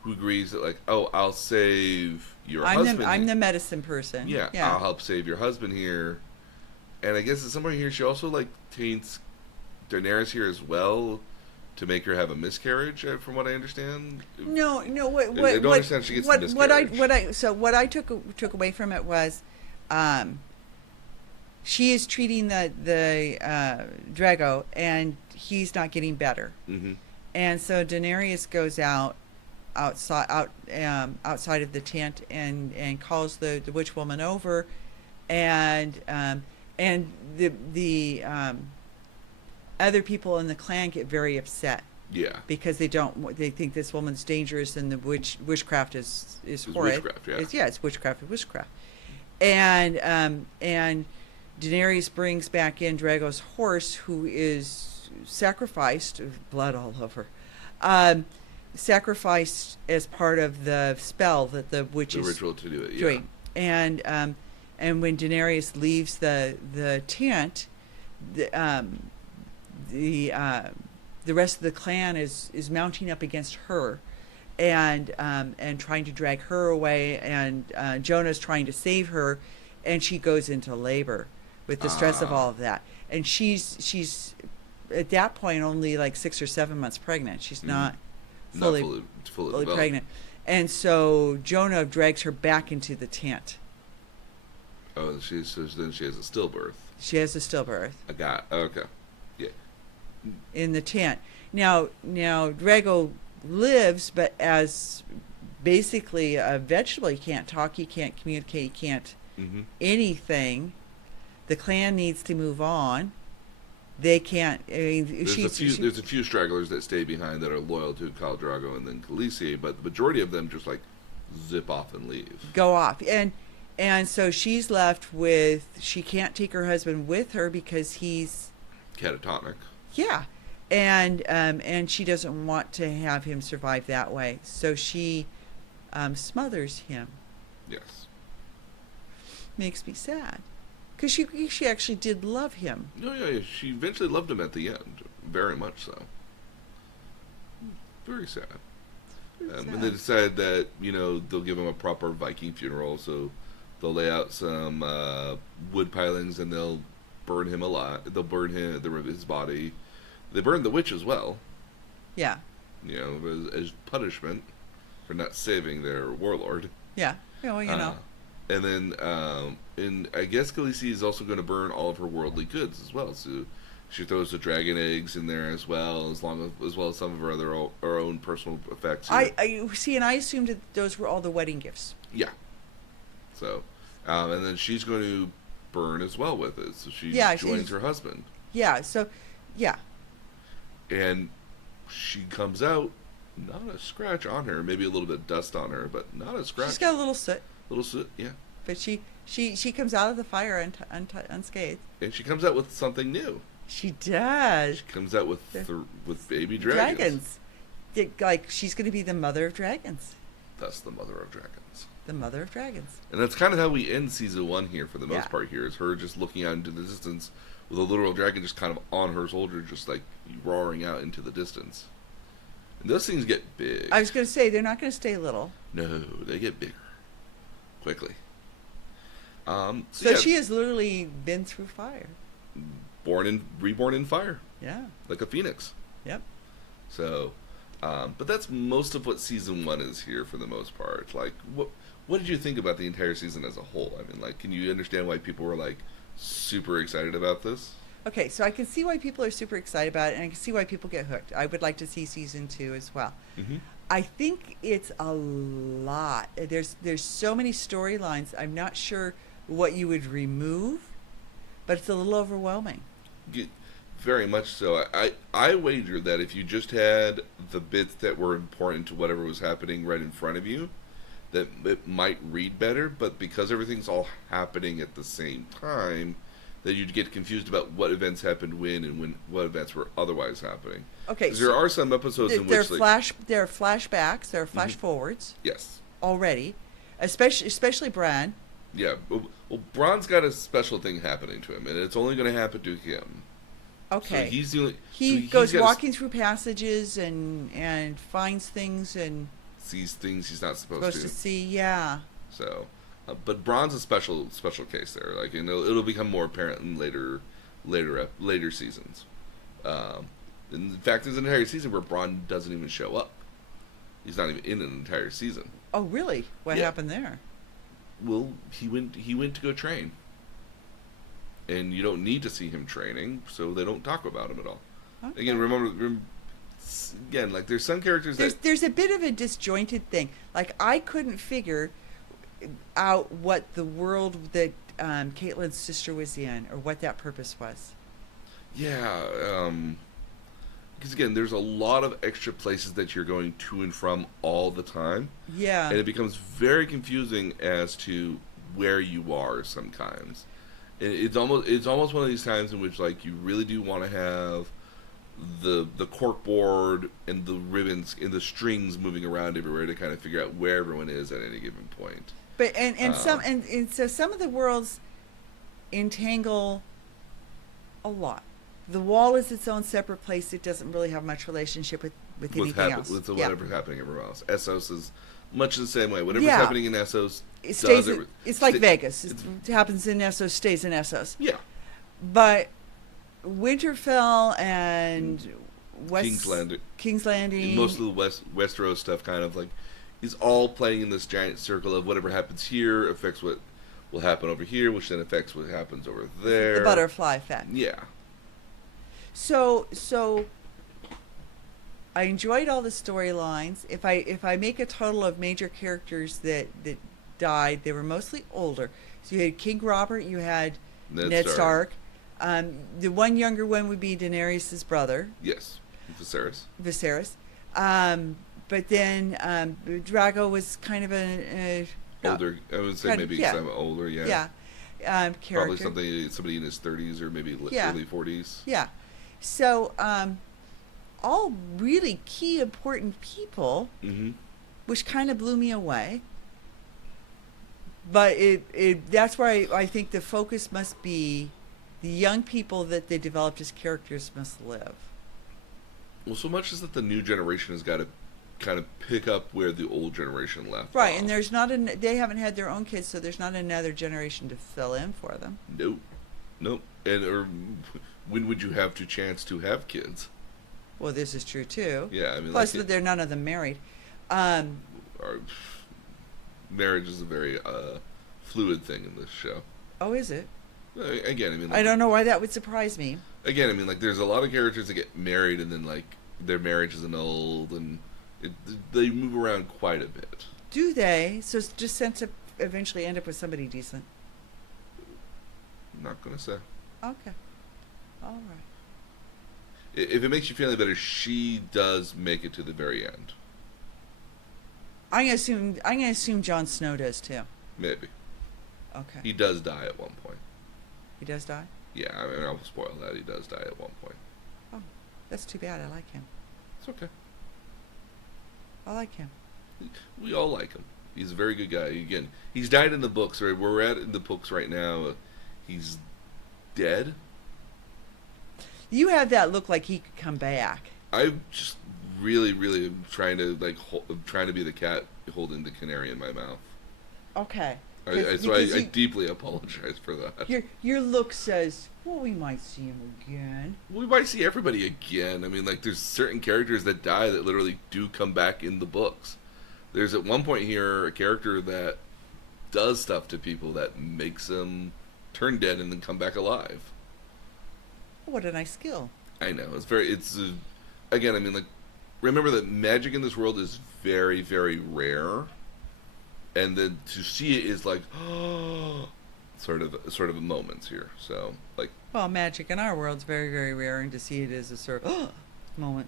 who agrees that like, oh, I'll save your husband. I'm the medicine person. Yeah, I'll help save your husband here. And I guess at some point here, she also like taints Daenerys here as well, to make her have a miscarriage, from what I understand. No. I don't understand she gets the miscarriage. What I took away from it was, she is treating the Drago, and he's not getting better. And so Daenerys goes outside of the tent and calls the witch woman over, and the other people in the clan get very upset. Yeah. Because they think this woman's dangerous, and the witchcraft is horrid. Witchcraft, it's witchcraft. And Daenerys brings back in Drago's horse, who is sacrificed, blood all over, sacrificed as part of the spell that the witches the ritual to do it. doing. And And when Daenerys leaves the tent, the the uh, the rest of the clan is mounting up against her, and trying to drag her away. And Jonah's trying to save her, and she goes into labor with the stress of Ah, all of that. And she's at that point only like 6 or 7 months pregnant. She's mm-hmm. not Not fully fully fully developed. pregnant. And so Jonah drags her back into the tent. Oh, so then she has a stillbirth. She has a stillbirth I got okay. Yeah. in the tent. Now Drago lives, but as basically a vegetable. He can't talk, he can't communicate, he can't Mm-hmm. anything. The clan needs to move on. They can't. I mean, There's a few stragglers that stay behind that are loyal to Khal Drogo and then Khaleesi, but the majority of them just like zip off and leave. go off, and so she's left with. She can't take her husband with her because he's Catatonic. yeah, and she doesn't want to have him survive that way. So she smothers him. Yes. Makes me sad because she actually did love him. No, yeah, she eventually loved him at the end, very much so. Very sad. And they decide that they'll give him a proper Viking funeral, so they'll lay out some wood pilings and they'll burn him alive. They'll burn his body. They burn the witch as well, Yeah, as punishment for not saving their warlord. yeah. Well, And then, and I guess Khaleesi is also going to burn all of her worldly goods as well. So she throws the dragon eggs in there as well, as well as some of her own personal effects. I see, and I assumed that those were all the wedding gifts. Yeah. So, and then she's going to burn as well with it. So she joins her husband. Yeah. So, yeah. And she comes out, not a scratch on her, maybe a little bit of dust on her, but not a scratch. She's got a little soot. Little soot, yeah. But she comes out of the fire unscathed. And she comes out with something new. She does. She comes out with baby dragons. Like she's going to be the mother of dragons. Thus, the mother of dragons. The mother of dragons. And that's kind of how we end season 1 here for the most part. Here is her just looking out into the distance with a literal dragon just kind of on her shoulder, just like roaring out into the distance. And those things get big. I was going to say they're not going to stay little. No, they get bigger quickly. So she has literally been through fire. Reborn in fire. Yeah. Like a phoenix. Yep. So, but that's most of what season 1 is here for the most part. Like, what did you think about the entire season as a whole? I mean, like, can you understand why people were like super excited about this? Okay, so I can see why people are super excited about it, and I can see why people get hooked. I would like to see season 2 as well. Mm-hmm. I think it's a lot. There's so many storylines. I'm not sure what you would remove, but it's a little overwhelming. Very much so. I wager that if you just had the bits that were important to whatever was happening right in front of you, that it might read better. But because everything's all happening at the same time, that you'd get confused about what events happened when and what events were otherwise happening. Okay, so there are some episodes in there which there are flashbacks, there are flash forwards. Yes. Already, especially Bran. Yeah. Well, Bron's got a special thing happening to him, and it's only going to happen to him. Okay. So he's the only. He goes walking through passages and finds things and sees things he's not supposed to see. Yeah. So, but Bron's a special case there. Like, it'll become more apparent in later seasons. In fact, there's an entire season where Bronn doesn't even show up. He's not even in an entire season. Oh, really? What happened there? Well, he went to go train, and you don't need to see him training, so they don't talk about him at all. Okay. Again, remember, like there's some characters there's a bit of a disjointed thing. Like I couldn't figure out what the world that Caitlyn's sister was in, or what that purpose was. Yeah, because again, there's a lot of extra places that you're going to and from all the time. Yeah, and it becomes very confusing as to where you are sometimes. And it's almost one of these times in which like you really do want to have the corkboard and the ribbons and the strings moving around everywhere to kind of figure out where everyone is at any given point. But and some Um, and so some of the worlds entangle a lot. The wall is its own separate place. It doesn't really have much relationship with anything else. with Yeah. whatever's happening everywhere else. Essos is much the same way. Whatever's Yeah. happening in Essos It does stays. it. It's like Vegas. It's, It happens in Essos, stays in Essos. yeah, But Winterfell and King's Landing. King's Landing, Most of the Westeros stuff kind of like is all playing in this giant circle of whatever happens here affects what will happen over here, which then affects what happens over there. the butterfly effect. Yeah. So I enjoyed all the storylines. If I make a total of major characters that died, they were mostly older. So you had King Robert, you had Ned Stark. The one younger one would be Daenerys' brother, Yes. Viserys. But then Drago was kind of a Older. I would say kind maybe yeah. because I'm older. Yeah. yeah Probably character. somebody in his 30s or maybe Yeah. early 40s. Yeah. So all really key important people, Mm-hmm. which kind of blew me away. But that's where I think the focus must be the young people that they developed as characters must live. Well, so much is that the new generation has got to kind of pick up where the old generation left Right, off. and there's they haven't had their own kids, so there's not another generation to fill in for them. Nope. And or when would you have to chance to have kids? Well, this is true too. Yeah, I mean, Plus, like they're none of them married. our, marriage is a very fluid thing in this show. Oh, is it? Again, I mean, like, I don't know why that would surprise me. Again, I mean, like, there's a lot of characters that get married and then like their marriage is annulled and they move around quite a bit. Do they? So it's just sent to eventually end up with somebody decent. I'm not gonna say. Okay. All right. If it makes you feel any better, she does make it to the very end. I'm gonna assume Jon Snow does too. Maybe. Okay. He does die at one point. He does die? Yeah, I mean, I'll spoil that. He does die at one point. Oh, that's too bad. I like him. It's okay. I like him. We all like him. He's a very good guy. Again, he's died in the books. Right, where we're at in the books right now, he's dead. You have that look like he could come back. I just really am trying to trying to be the cat holding the canary in my mouth. Okay. I deeply apologize for that. Your look says, well, we might see him again. We might see everybody again. I mean, like, there's certain characters that die that literally do come back in the books. There's at one point here a character that does stuff to people that makes them turn dead and then come back alive. What a nice skill. I know. Again, I mean, like, remember that magic in this world is very, very rare. And then to see it is like, sort of moments here. So, like, Well, magic in our world's very, very rare, and to see it is a sort of moment.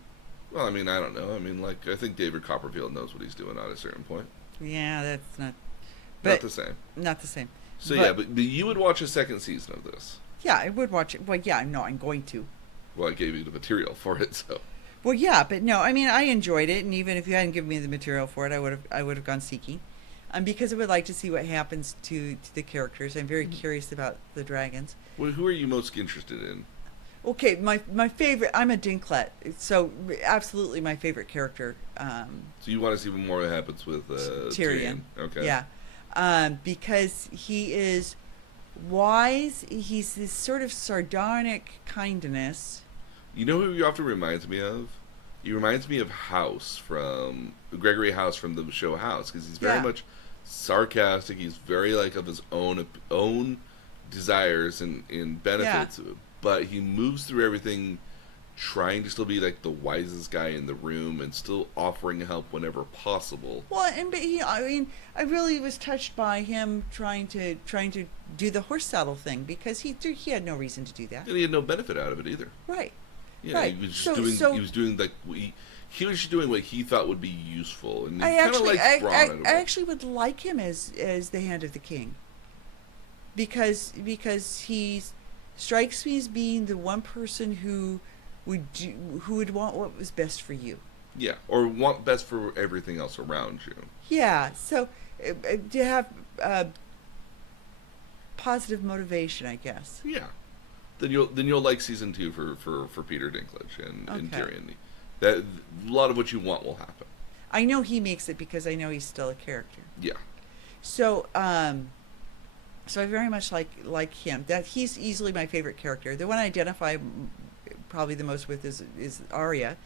well, I mean, I don't know. I mean, like, I think David Copperfield knows what he's doing at a certain point. Yeah, that's not. Not the same. Not the same. So but you would watch a second season of this. Yeah, I would watch it. Well, yeah, no, I'm going to. Well, I gave you the material for it, so. Well, yeah, but no, I mean, I enjoyed it, and even if you hadn't given me the material for it, I would have gone seeking, because I would like to see what happens to the characters. I'm very curious about the dragons. Well, who are you most interested in? Okay, my favorite. I'm a Dinklet, so absolutely my favorite character. So you want to see more what happens with Tyrion. Okay. Yeah, because he is wise. He's this sort of sardonic kindness. You know who he often reminds me of? He reminds me of House from Gregory House from the show House, because he's very much sarcastic. He's very like of his own desires and benefits, but he moves through everything trying to still be like the wisest guy in the room and still offering help whenever possible. Well, I really was touched by him trying to do the horse saddle thing, because he had no reason to do that. And he had no benefit out of it either. Right. Yeah, right. he was just doing like he was just doing what he thought would be useful, and I actually would like him as the Hand of the King, because he strikes me as being the one person who would want what was best for you. Yeah, or want best for everything else around you. Yeah. So to have positive motivation, I guess. Yeah. Then you'll like season 2 for Peter Dinklage and Okay. Tyrion. That a lot of what you want will happen. I know he makes it because I know he's still a character. Yeah. So, so I very much like him. That he's easily my favorite character. The one I identify probably the most with is Arya,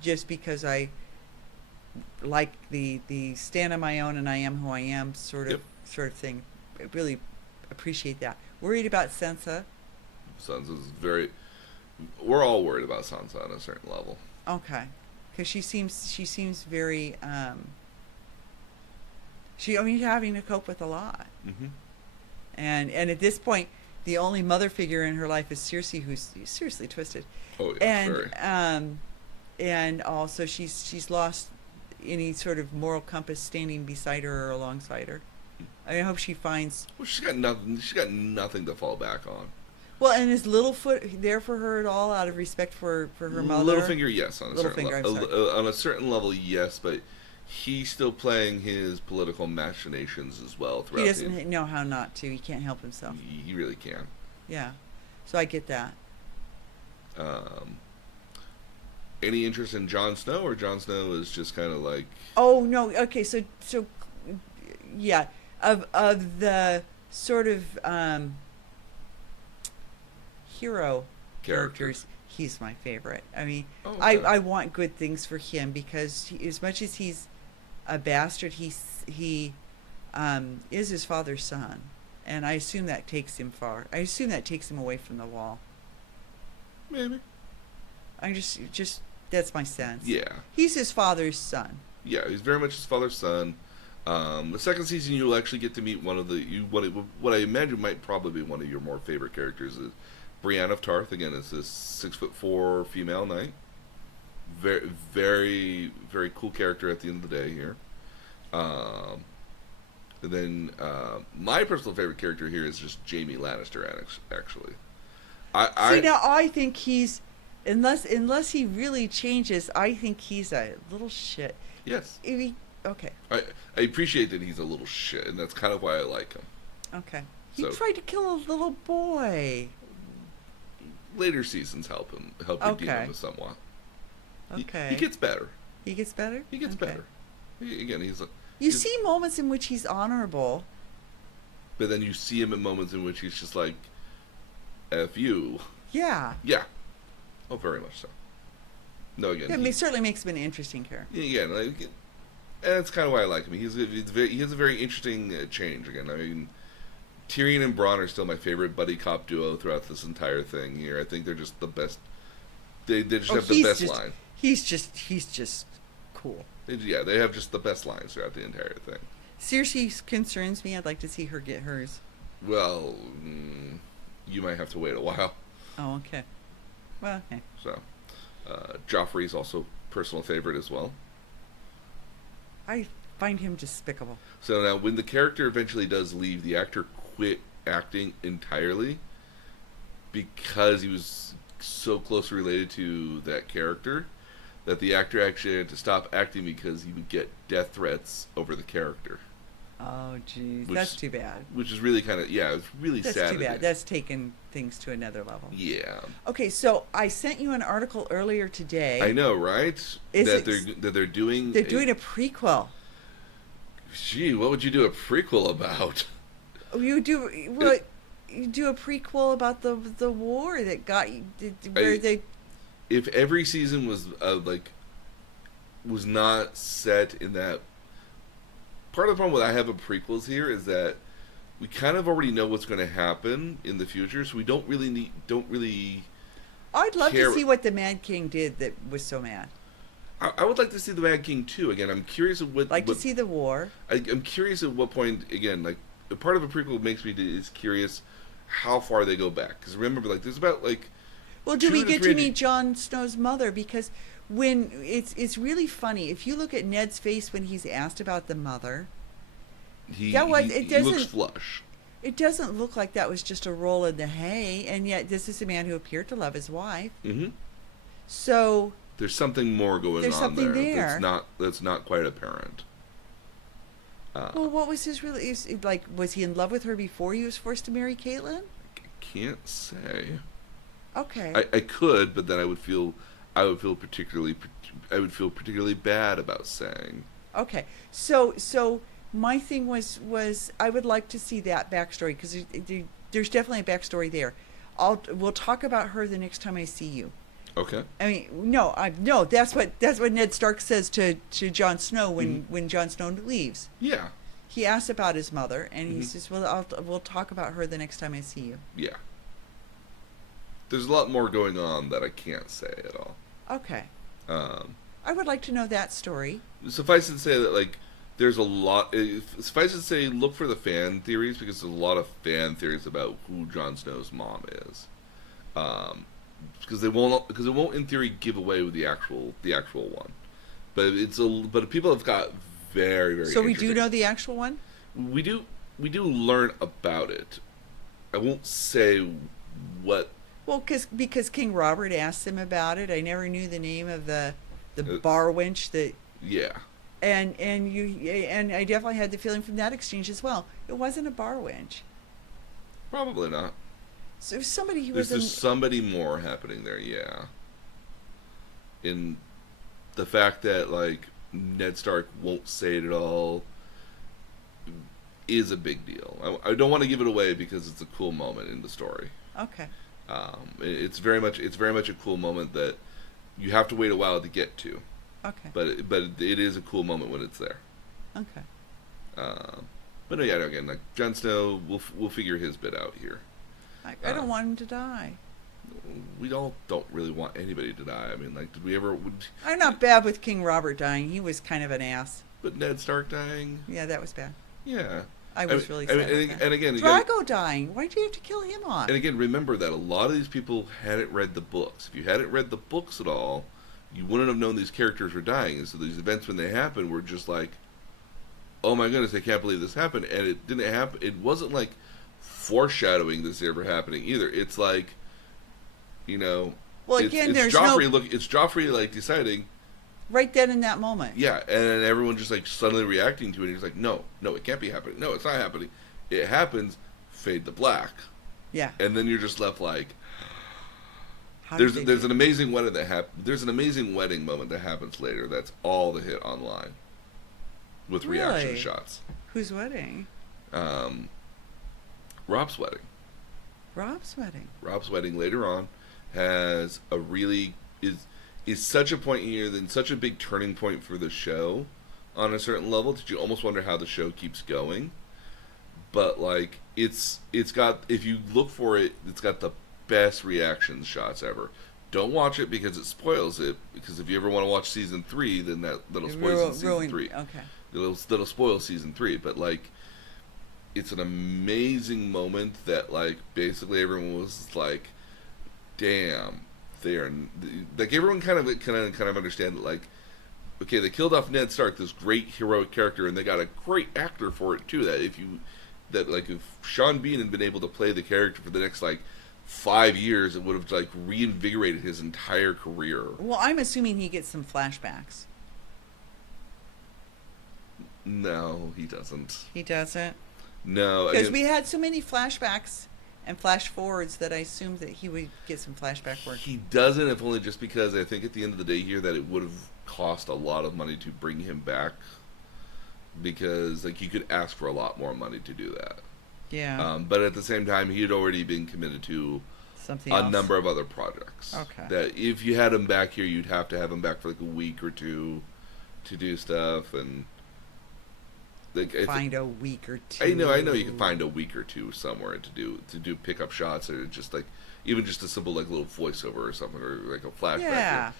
just because I like the stand on my own and I am who I am Yep. sort of thing. I really appreciate that. Worried about Sansa. Sansa's very. We're all worried about Sansa on a certain level. Okay, because she seems very she, I mean, having to cope with a lot. Mm-hmm. And at this point, the only mother figure in her life is Cersei, who's seriously twisted. Oh yeah, very. And also she's lost any sort of moral compass standing beside her or alongside her. I hope she finds. Well, she's got nothing. She's got nothing to fall back on. Well, and is Littlefoot there for her at all, out of respect for her mother? Littlefinger, yes, on a certain level. On a certain level, yes, but he's still playing his political machinations as well. Throughout He doesn't know how not to. He can't help himself. He really can. Yeah, so I get that. Any interest in Jon Snow, or Jon Snow is just kind of like. Oh no. Okay. So yeah, of the sort of hero characters, he's my favorite. I mean, okay. I want good things for him because as much as he's a bastard, he is his father's son, and I assume that takes him far. I assume that takes him away from the wall. Maybe. I just that's my sense. Yeah. He's his father's son. Yeah, he's very much his father's son. The second season, you'll actually get to meet one of what I imagine might probably be one of your more favorite characters is Brienne of Tarth. Again, is this 6'4" female knight. Very, very, very cool character at the end of the day here. And then my personal favorite character here is just Jaime Lannister. Actually, See, now I think he's unless he really changes, I think he's a little shit. Yes. Okay. I appreciate that he's a little shit, and that's kind of why I like him. Okay. He So- tried to kill a little boy. Later seasons help redeem him somewhat. Okay. He gets better. He gets better? He gets Okay. better. Again, You see moments in which he's honorable. but then you see him in moments in which he's just like, "F you." Yeah. Yeah. Oh, very much so. No, again, It certainly makes him an interesting character. again, like, and that's kind of why I like him. He has a very interesting change. Again, I mean, Tyrion and Bronn are still my favorite buddy cop duo throughout this entire thing here. I think they're just the best. They just have the best line. He's just cool. They have just the best lines throughout the entire thing. Cersei concerns me. I'd like to see her get hers. Well, you might have to wait a while. Oh, okay. Well, okay. So, Joffrey's also personal favorite as well. I find him despicable. So now, when the character eventually does leave, the actor quit acting entirely because he was so closely related to that character that the actor actually had to stop acting because he would get death threats over the character. Oh, geez. That's too bad. Which is really kind of, it's really That's sad. too bad. That's taken things to another level. Yeah. Okay, so I sent you an article earlier today. I know, right? They're doing a prequel. Gee, what would you do a prequel about? You do a prequel about the war that got they. If every season was was not set in that. Part of the problem with I have with prequels here is that we kind of already know what's going to happen in the future, so we don't really. I'd love care. to see what the Mad King did that was so mad. I would like to see the Mad King too. Again, I'm curious at what. To see the war. I'm curious at what point. Again, like part of a prequel makes me is curious how far they go back. Because remember, there's about Well, do we get to meet Jon Snow's mother? Because when it's really funny if you look at Ned's face when he's asked about the mother. He looks flush. It doesn't look like that was just a roll in the hay, and yet this is a man who appeared to love his wife. Mm-hmm. So there's something more going on there. That's not quite apparent. Well, what was his really like? Was he in love with her before he was forced to marry Caitlyn? Can't say. Okay. I could, but then I would feel particularly bad about saying. Okay. So my thing was I would like to see that backstory because there's definitely a backstory there. We'll talk about her the next time I see you. Okay. I mean, no. That's what Ned Stark says to Jon Snow when Jon Snow leaves. Yeah. He asks about his mother, and he says, "Well, we'll talk about her the next time I see you." Yeah. There's a lot more going on that I can't say at all. Okay. Um, I would like to know that story. Suffice it to say that, like, there's a lot. Suffice it to say, look for the fan theories because there's a lot of fan theories about who Jon Snow's mom is. Because it won't in theory give away with the actual one, but people have got very very. So we do know the actual one. We do learn about it. I won't say what. Well, because King Robert asked him about it. I never knew the name of the bar wench that. Yeah. And I definitely had the feeling from that exchange as well. It wasn't a bar wench. Probably not. So somebody who There's somebody more happening there, yeah. In the fact that, like, Ned Stark won't say it at all is a big deal. I don't want to give it away because it's a cool moment in the story. Okay. It's very much a cool moment that you have to wait a while to get to. Okay. But it is a cool moment when it's there. Okay. But no, yeah, again, like Jon Snow, we'll figure his bit out here. I don't want him to die. We all don't really want anybody to die. I mean, like, did we ever? I'm not bad with King Robert dying. He was kind of an ass. But Ned Stark dying? Yeah, that was bad. Yeah. I was really sad. And again, Drago dying. Why'd you have to kill him off? And again, remember that a lot of these people hadn't read the books. If you hadn't read the books at all, you wouldn't have known these characters were dying. And so these events, when they happened, were just like, oh my goodness, I can't believe this happened. And it didn't happen. It wasn't like foreshadowing this ever happening either. It's like, you know, well, again, it's there's Joffrey. no It's Joffrey like deciding. Right then in that moment. Yeah, and everyone just like suddenly reacting to it. And he's like, no, it can't be happening. No, it's not happening. It happens. Fade to black. Yeah. And then you're just left like. How there's an amazing wedding There's an amazing wedding moment that happens later. That's all the hit online. With reaction Really? shots. Whose wedding? Rob's wedding. Rob's wedding. Rob's wedding later on has a really is such a point here, then such a big turning point for the show on a certain level that you almost wonder how the show keeps going. But like it's got, if you look for it, it's got the best reaction shots ever. Don't watch it because it spoils it. Because if you ever want to watch season 3, then that'll spoil season 3. Okay. That'll spoil season 3. But like, it's an amazing moment that like basically everyone was like, "Damn, they are like." Everyone kind of understand that like, okay, they killed off Ned Stark, this great heroic character, and they got a great actor for it too. If Sean Bean had been able to play the character for the next like 5 years, it would have like reinvigorated his entire career. Well, I'm assuming he gets some flashbacks. No, he doesn't. He doesn't? No. Because we had so many flashbacks and flash forwards that I assumed that he would get some flashback work. He doesn't, if only just because I think at the end of the day here that it would have cost a lot of money to bring him back. Because like you could ask for a lot more money to do that. Yeah. But at the same time, he had already been committed to Something a else. number of other projects. Okay. That if you had him back here, you'd have to have him back for like a week or two to do stuff, and like find a week or two. I know you can find a week or two somewhere to do pickup shots, or just like even just a simple like little voiceover or something, or like a flashback. Yeah.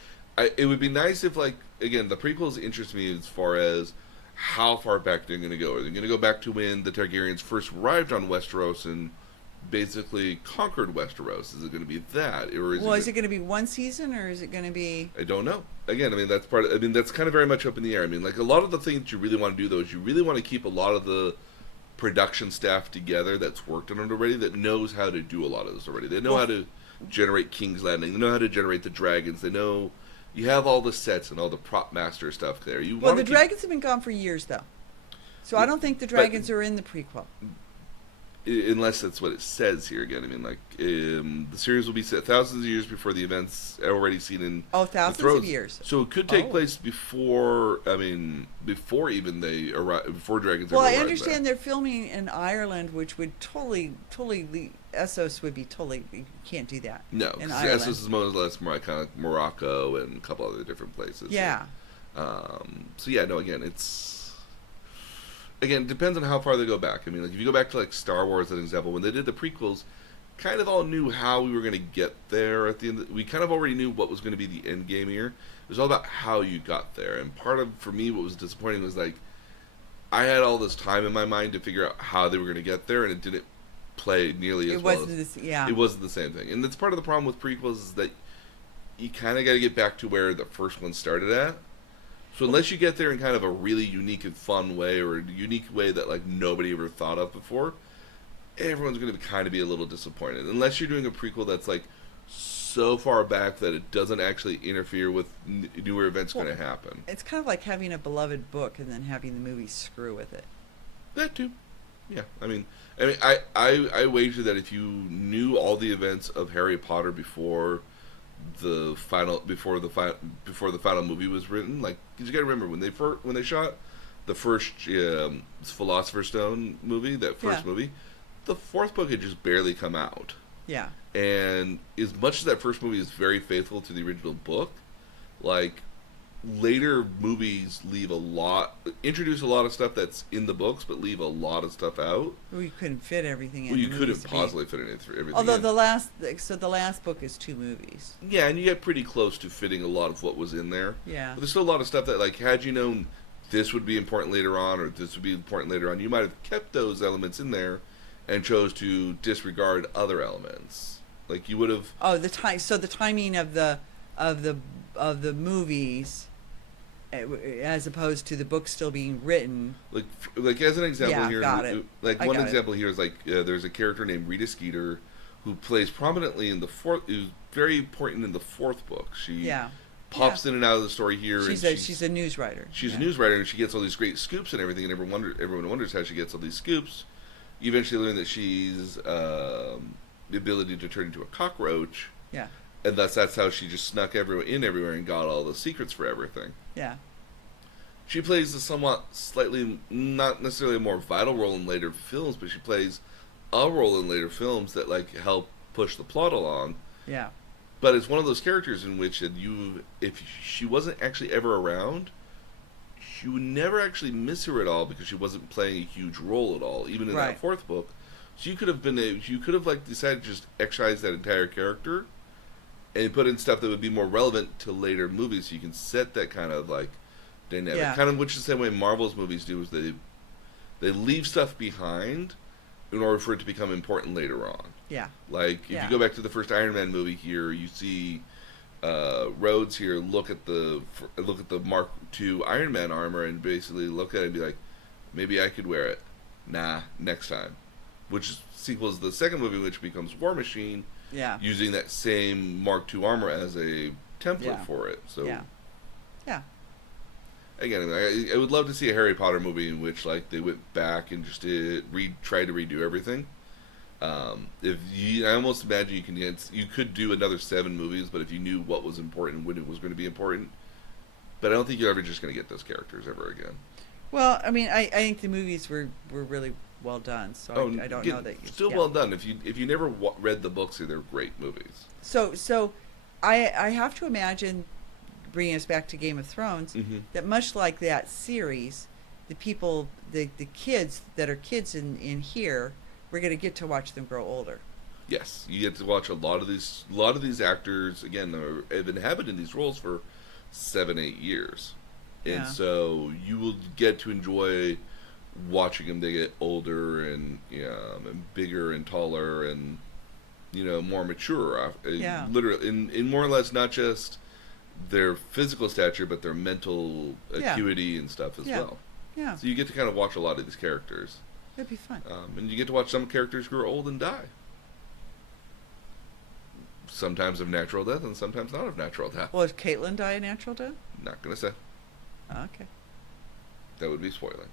It would be nice if like again the prequels interest me as far as how far back they're going to go. Are they going to go back to when the Targaryens first arrived on Westeros and basically conquered Westeros? Is it going to be that, or is it going to be one season, or is it going to be? I don't know. Again, I mean that's that's kind of very much up in the air. I mean, like a lot of the things you really want to do though is you really want to keep a lot of the production staff together that's worked on it already, that knows how to do a lot of this already. They know how to generate King's Landing. They know how to generate the dragons. They know. You have all the sets and all the prop master stuff there. The dragons have been gone for years, though. So I don't think the dragons are in the prequel. Unless that's what it says here again. I mean, like, the series will be set thousands of years before the events already seen in Thousands the Thrones. of years. So it could take place before. I mean, before even they arrive, before dragons. Well, ever I arrive understand there. they're filming in Ireland, which would totally, the Essos would be totally. You can't do that. No, in because Ireland. Essos is more or less more kind of like Morocco and a couple other different places. Yeah. So yeah, no. Again, it depends on how far they go back. I mean, like if you go back to like Star Wars, as an example, when they did the prequels, kind of all knew how we were going to get there at the end. We kind of already knew what was going to be the end game here. It was all about how you got there. And part of, for me, what was disappointing was like I had all this time in my mind to figure out how they were going to get there, and it didn't play nearly as well. It wasn't the same thing. And that's part of the problem with prequels is that you kind of got to get back to where the first one started at. So unless you get there in kind of a really unique and fun way, or a unique way that like nobody ever thought of before, everyone's going to kind of be a little disappointed. Unless you're doing a prequel that's like so far back that it doesn't actually interfere with newer events going to happen. It's kind of like having a beloved book and then having the movie screw with it. That too. Yeah. I wager that if you knew all the events of Harry Potter before the final movie was written, like, because you got to remember when they shot the first Philosopher's Stone movie, that first movie, the fourth book had just barely come out. Yeah. And as much as that first movie is very faithful to the original book, like later movies introduce a lot of stuff that's in the books, but leave a lot of stuff out. Well, you couldn't fit everything in. Well, you couldn't possibly fit everything. Although the last book is 2 movies. Yeah, and you get pretty close to fitting a lot of what was in there. Yeah. But there's still a lot of stuff that, like, had you known this would be important later on, or this would be important later on, you might have kept those elements in there, and chose to disregard other elements. Like you would have. Oh, So the timing of the movies, as opposed to the book still being written. Like as an example here, one example it. here is like there's a character named Rita Skeeter who plays prominently in the fourth. Who's very important in the fourth book. She pops in and out of the story here. She's a news writer. She's a news writer, and she gets all these great scoops and everything. And everyone wonders how she gets all these scoops. You eventually learn that she's the ability to turn into a cockroach. Yeah. And that's how she just snuck everywhere and got all the secrets for everything. Yeah. She plays a somewhat slightly, not necessarily a more vital role in later films, but she plays a role in later films that like help push the plot along. Yeah. But it's one of those characters in which if she wasn't actually ever around, you would never actually miss her at all because she wasn't playing a huge role at all, even in that fourth book. So you could have like decided to just excise that entire character and put in stuff that would be more relevant to later movies, so you can set that kind of like dynamic, kind of which is the same way Marvel's movies do, is they leave stuff behind in order for it to become important later on. Yeah. Like if you go back to the first Iron Man movie here, you see Rhodes here look at the Mark II Iron Man armor and basically look at it and be like, maybe I could wear it. Nah, next time. Which sequels the second movie, which becomes War Machine. Yeah. Using that same Mark II armor as a template for it. So. Yeah. Again, I would love to see a Harry Potter movie in which like they went back and just tried to redo everything. I almost imagine you could do another 7 movies, but if you knew what was important when it was going to be important. But I don't think you're ever just going to get those characters ever again. Well, I mean, I think the movies were really well done, so I don't know that you still well done. If you never read the books, they're great movies. So I have to imagine, bringing us back to Game of Thrones, that much like that series, the kids that are kids in here, we're going to get to watch them grow older. Yes, you get to watch a lot of these actors again have inhabited these roles for 7-8 years, and so you will get to enjoy watching them. They get older and and bigger and taller and more mature. Literally in more or less not just their physical stature, but their mental acuity and stuff as well. Yeah. So you get to kind of watch a lot of these characters. It'd be fun. And you get to watch some characters grow old and die. Sometimes of natural death and sometimes not of natural death. Well, did Caitlyn die a natural death? Not going to say. Okay. That would be spoiling.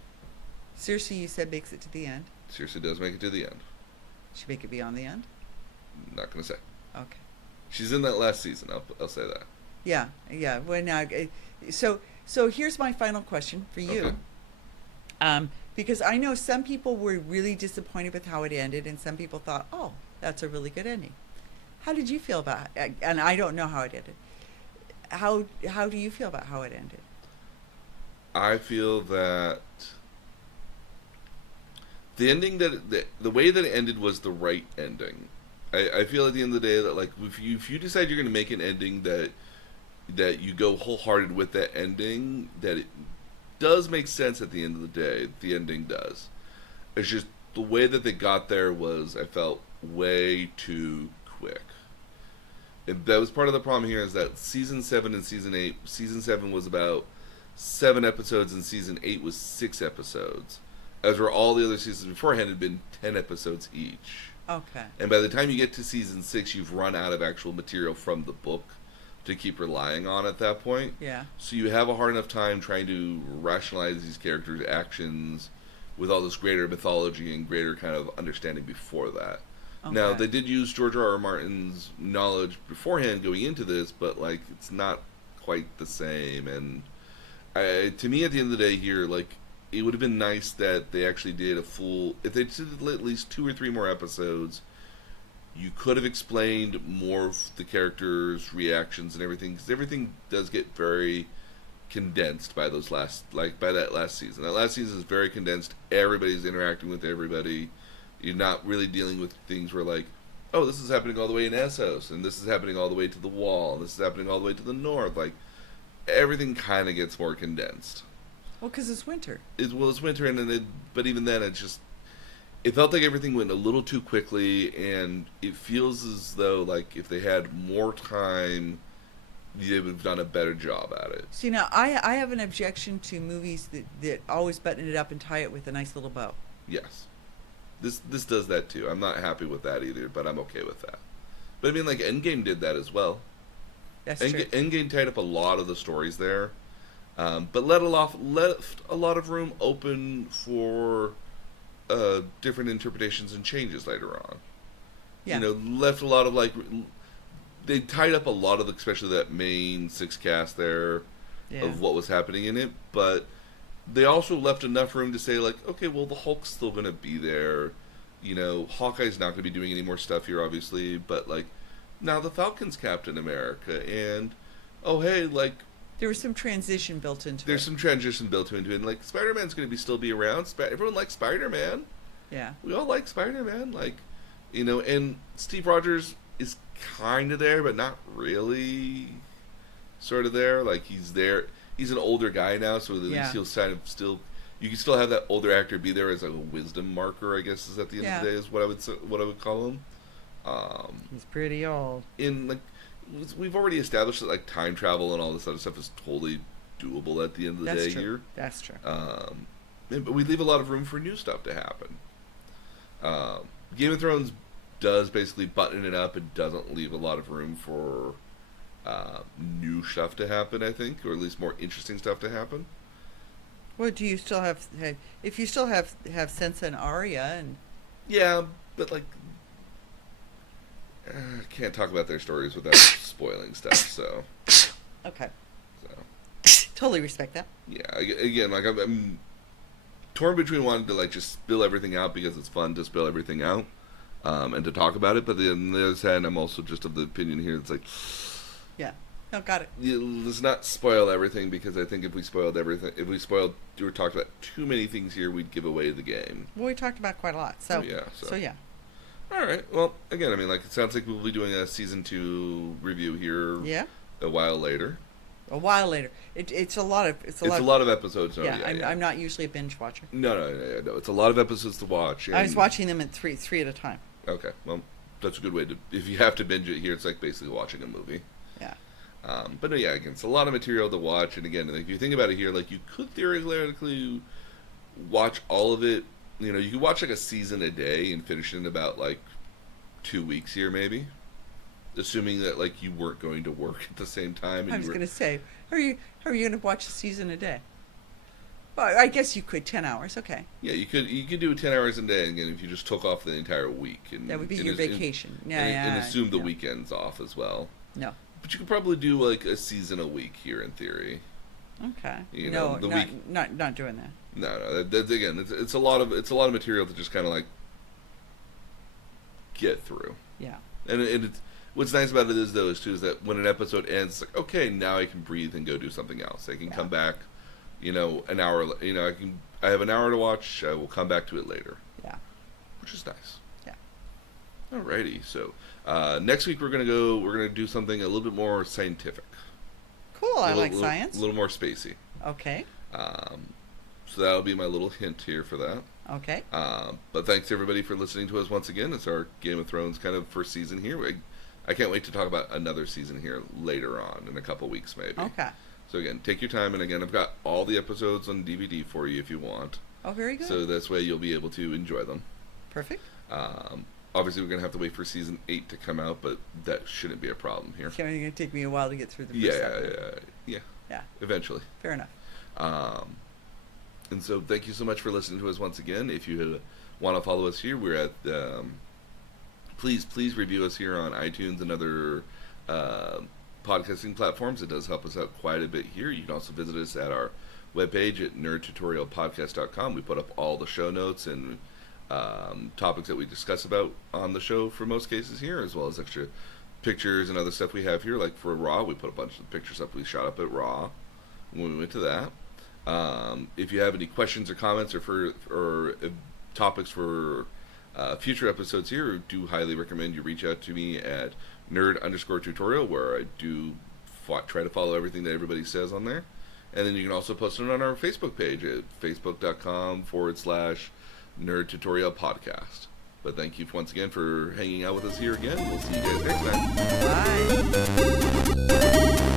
Cersei, you said, makes it to the end. Cersei does make it to the end. She make it beyond the end? Not gonna say. Okay. She's in that last season. I'll say that. Yeah, yeah. Well, now, so here's my final question for you. Okay. Because I know some people were really disappointed with how it ended, and some people thought, "Oh, that's a really good ending." How did you feel about it? And I don't know how it ended. How do you feel about how it ended? I feel that the ending the way that it ended was the right ending. I feel at the end of the day that, like, if you decide you're going to make an ending that you go wholehearted with that ending, that it does make sense at the end of the day. The ending does. It's just the way that they got there was, I felt, way too quick. And that was part of the problem here, is that season 7 and season 8, season 7 was about 7 episodes and season 8 was 6 episodes. As where all the other seasons beforehand had been 10 episodes each. Okay. And by the time you get to season 6, you've run out of actual material from the book to keep relying on at that point. Yeah. So you have a hard enough time trying to rationalize these characters' actions with all this greater mythology and greater kind of understanding before that. Okay. Now, they did use George R. R. Martin's knowledge beforehand going into this, but, like, it's not quite the same. And to me, at the end of the day here, like, it would have been nice that they actually did a full... If they did at least 2 or 3 more episodes, you could have explained more of the characters' reactions and everything, because everything does get very condensed by those by that last season. That last season is very condensed. Everybody's interacting with everybody. You're not really dealing with things where, like, oh, this is happening all the way in Essos, and this is happening all the way to the Wall, and this is happening all the way to the north. Like, everything kind of gets more condensed. Well, because it's winter. It's winter, but even then, it felt like everything went a little too quickly, and it feels as though, like, if they had more time, they would have done a better job at it. See, now, I have an objection to movies that always button it up and tie it with a nice little bow. Yes. This does that too. I'm not happy with that either, but I'm okay with that. But I mean, like, Endgame did that as well. That's true. Endgame tied up a lot of the stories there, but left a lot of room open for different interpretations and changes later on. Yeah. You know, left a lot of, like, they tied up a lot of especially that main 6 cast there of what was happening in it, but they also left enough room to say, like, okay, well, the Hulk's still going to be there. You know, Hawkeye's not going to be doing any more stuff here, obviously, but, like, now the Falcon's Captain America, and, oh, hey, like... There was some transition built into it. There's some transition built into it, and, like, Spider-Man's going to still be around. Everyone likes Spider-Man. Yeah. We all like Spider-Man, like, you know, and Steve Rogers is kind of there, but not really sort of there. Like, he's there... He's an older guy now, so at least he'll kind of still... You can still have that older actor be there as, like, a wisdom marker, I guess, is at the end of the day, is what I would call him. He's pretty old. We've already established that, like, time travel and all this other stuff is totally doable at the end of the day here. That's true. But we leave a lot of room for new stuff to happen. Game of Thrones does basically button it up and doesn't leave a lot of room for... new stuff to happen, I think, or at least more interesting stuff to happen. Well, do you still have... If you still have Sansa and Arya and... Yeah, but, like... can't talk about their stories without spoiling stuff, so... Okay. So. Totally respect that. Yeah, again, like, I'm torn between wanting to, like, just spill everything out because it's fun to spill everything out, and to talk about it, but on the other hand, I'm also just of the opinion here, it's like... Yeah. No, got it. Let's not spoil everything, because I think if we spoiled everything, or talked about too many things here, we'd give away the game. Well, we talked about quite a lot, so... So yeah. Alright, well, again, I mean, like, it sounds like we'll be doing a Season 2 review here a while later. A while later. It's a lot of... It's a lot of episodes. Yeah, I'm not usually a binge watcher. No. It's a lot of episodes to watch. I was watching them at three at a time. Okay, well, that's a good way to... If you have to binge it here, it's like basically watching a movie. Yeah. But no, yeah, again, it's a lot of material to watch, and again, like, if you think about it here, like, you could theoretically watch all of it. You know, you could watch, like, a season a day and finish it in about, like, 2 weeks here, maybe. Assuming that, like, you weren't going to work at the same time. And I was going to say, how are you going to watch a season a day? Well, I guess you could 10 hours. Okay, Yeah, you could do 10 hours a day, and again, if you just took off the entire week, and that would be and your as- vacation. Yeah, and yeah. assume the No, weekends off as well. no. But you could probably do like a season a week here in theory. Okay. You No, know, the not, week. not doing that. No, that's again, it's it's a lot of material to just kind of like get through. Yeah. And it's what's nice about it is though is that when an episode ends, it's like okay, now I can breathe and go do something else. I can Yeah. come back, an hour. I have an hour to watch. I will come back to it later, Yeah. which is nice. Yeah. Alrighty, so next week we're gonna do something a little bit more scientific. Cool. I like little, science. A little more spacey. Okay. So that'll be my little hint here for that. Okay. But thanks everybody for listening to us once again. It's our Game of Thrones kind of first season here. I can't wait to talk about another season here later on in a couple weeks maybe. Okay. So again, take your time, and again, I've got all the episodes on DVD for you if you want. Oh, very good. So this way you'll be able to enjoy them. Perfect. Obviously, we're gonna have to wait for season 8 to come out, but that shouldn't be a problem here. It's going to take me a while to get through the first Yeah, episode. yeah. Yeah. Eventually. Fair enough. And so thank you so much for listening to us once again. If you want to follow us here, we're at please review us here on iTunes and other podcasting platforms. It does help us out quite a bit here. You can also visit us at our webpage at nerdtutorialpodcast.com. We put up all the show notes and topics that we discuss about on the show for most cases here, as well as extra pictures and other stuff we have here. Like for Raw, we put a bunch of pictures up we shot up at Raw when we went to that. If you have any questions or comments or topics for future episodes here, I do highly recommend you reach out to me at nerd_tutorial, where I do try to follow everything that everybody says on there. And then you can also post it on our Facebook page at facebook.com/Nerd Tutorial Podcast. But thank you once again for hanging out with us here again. We'll see you guys next time. Bye.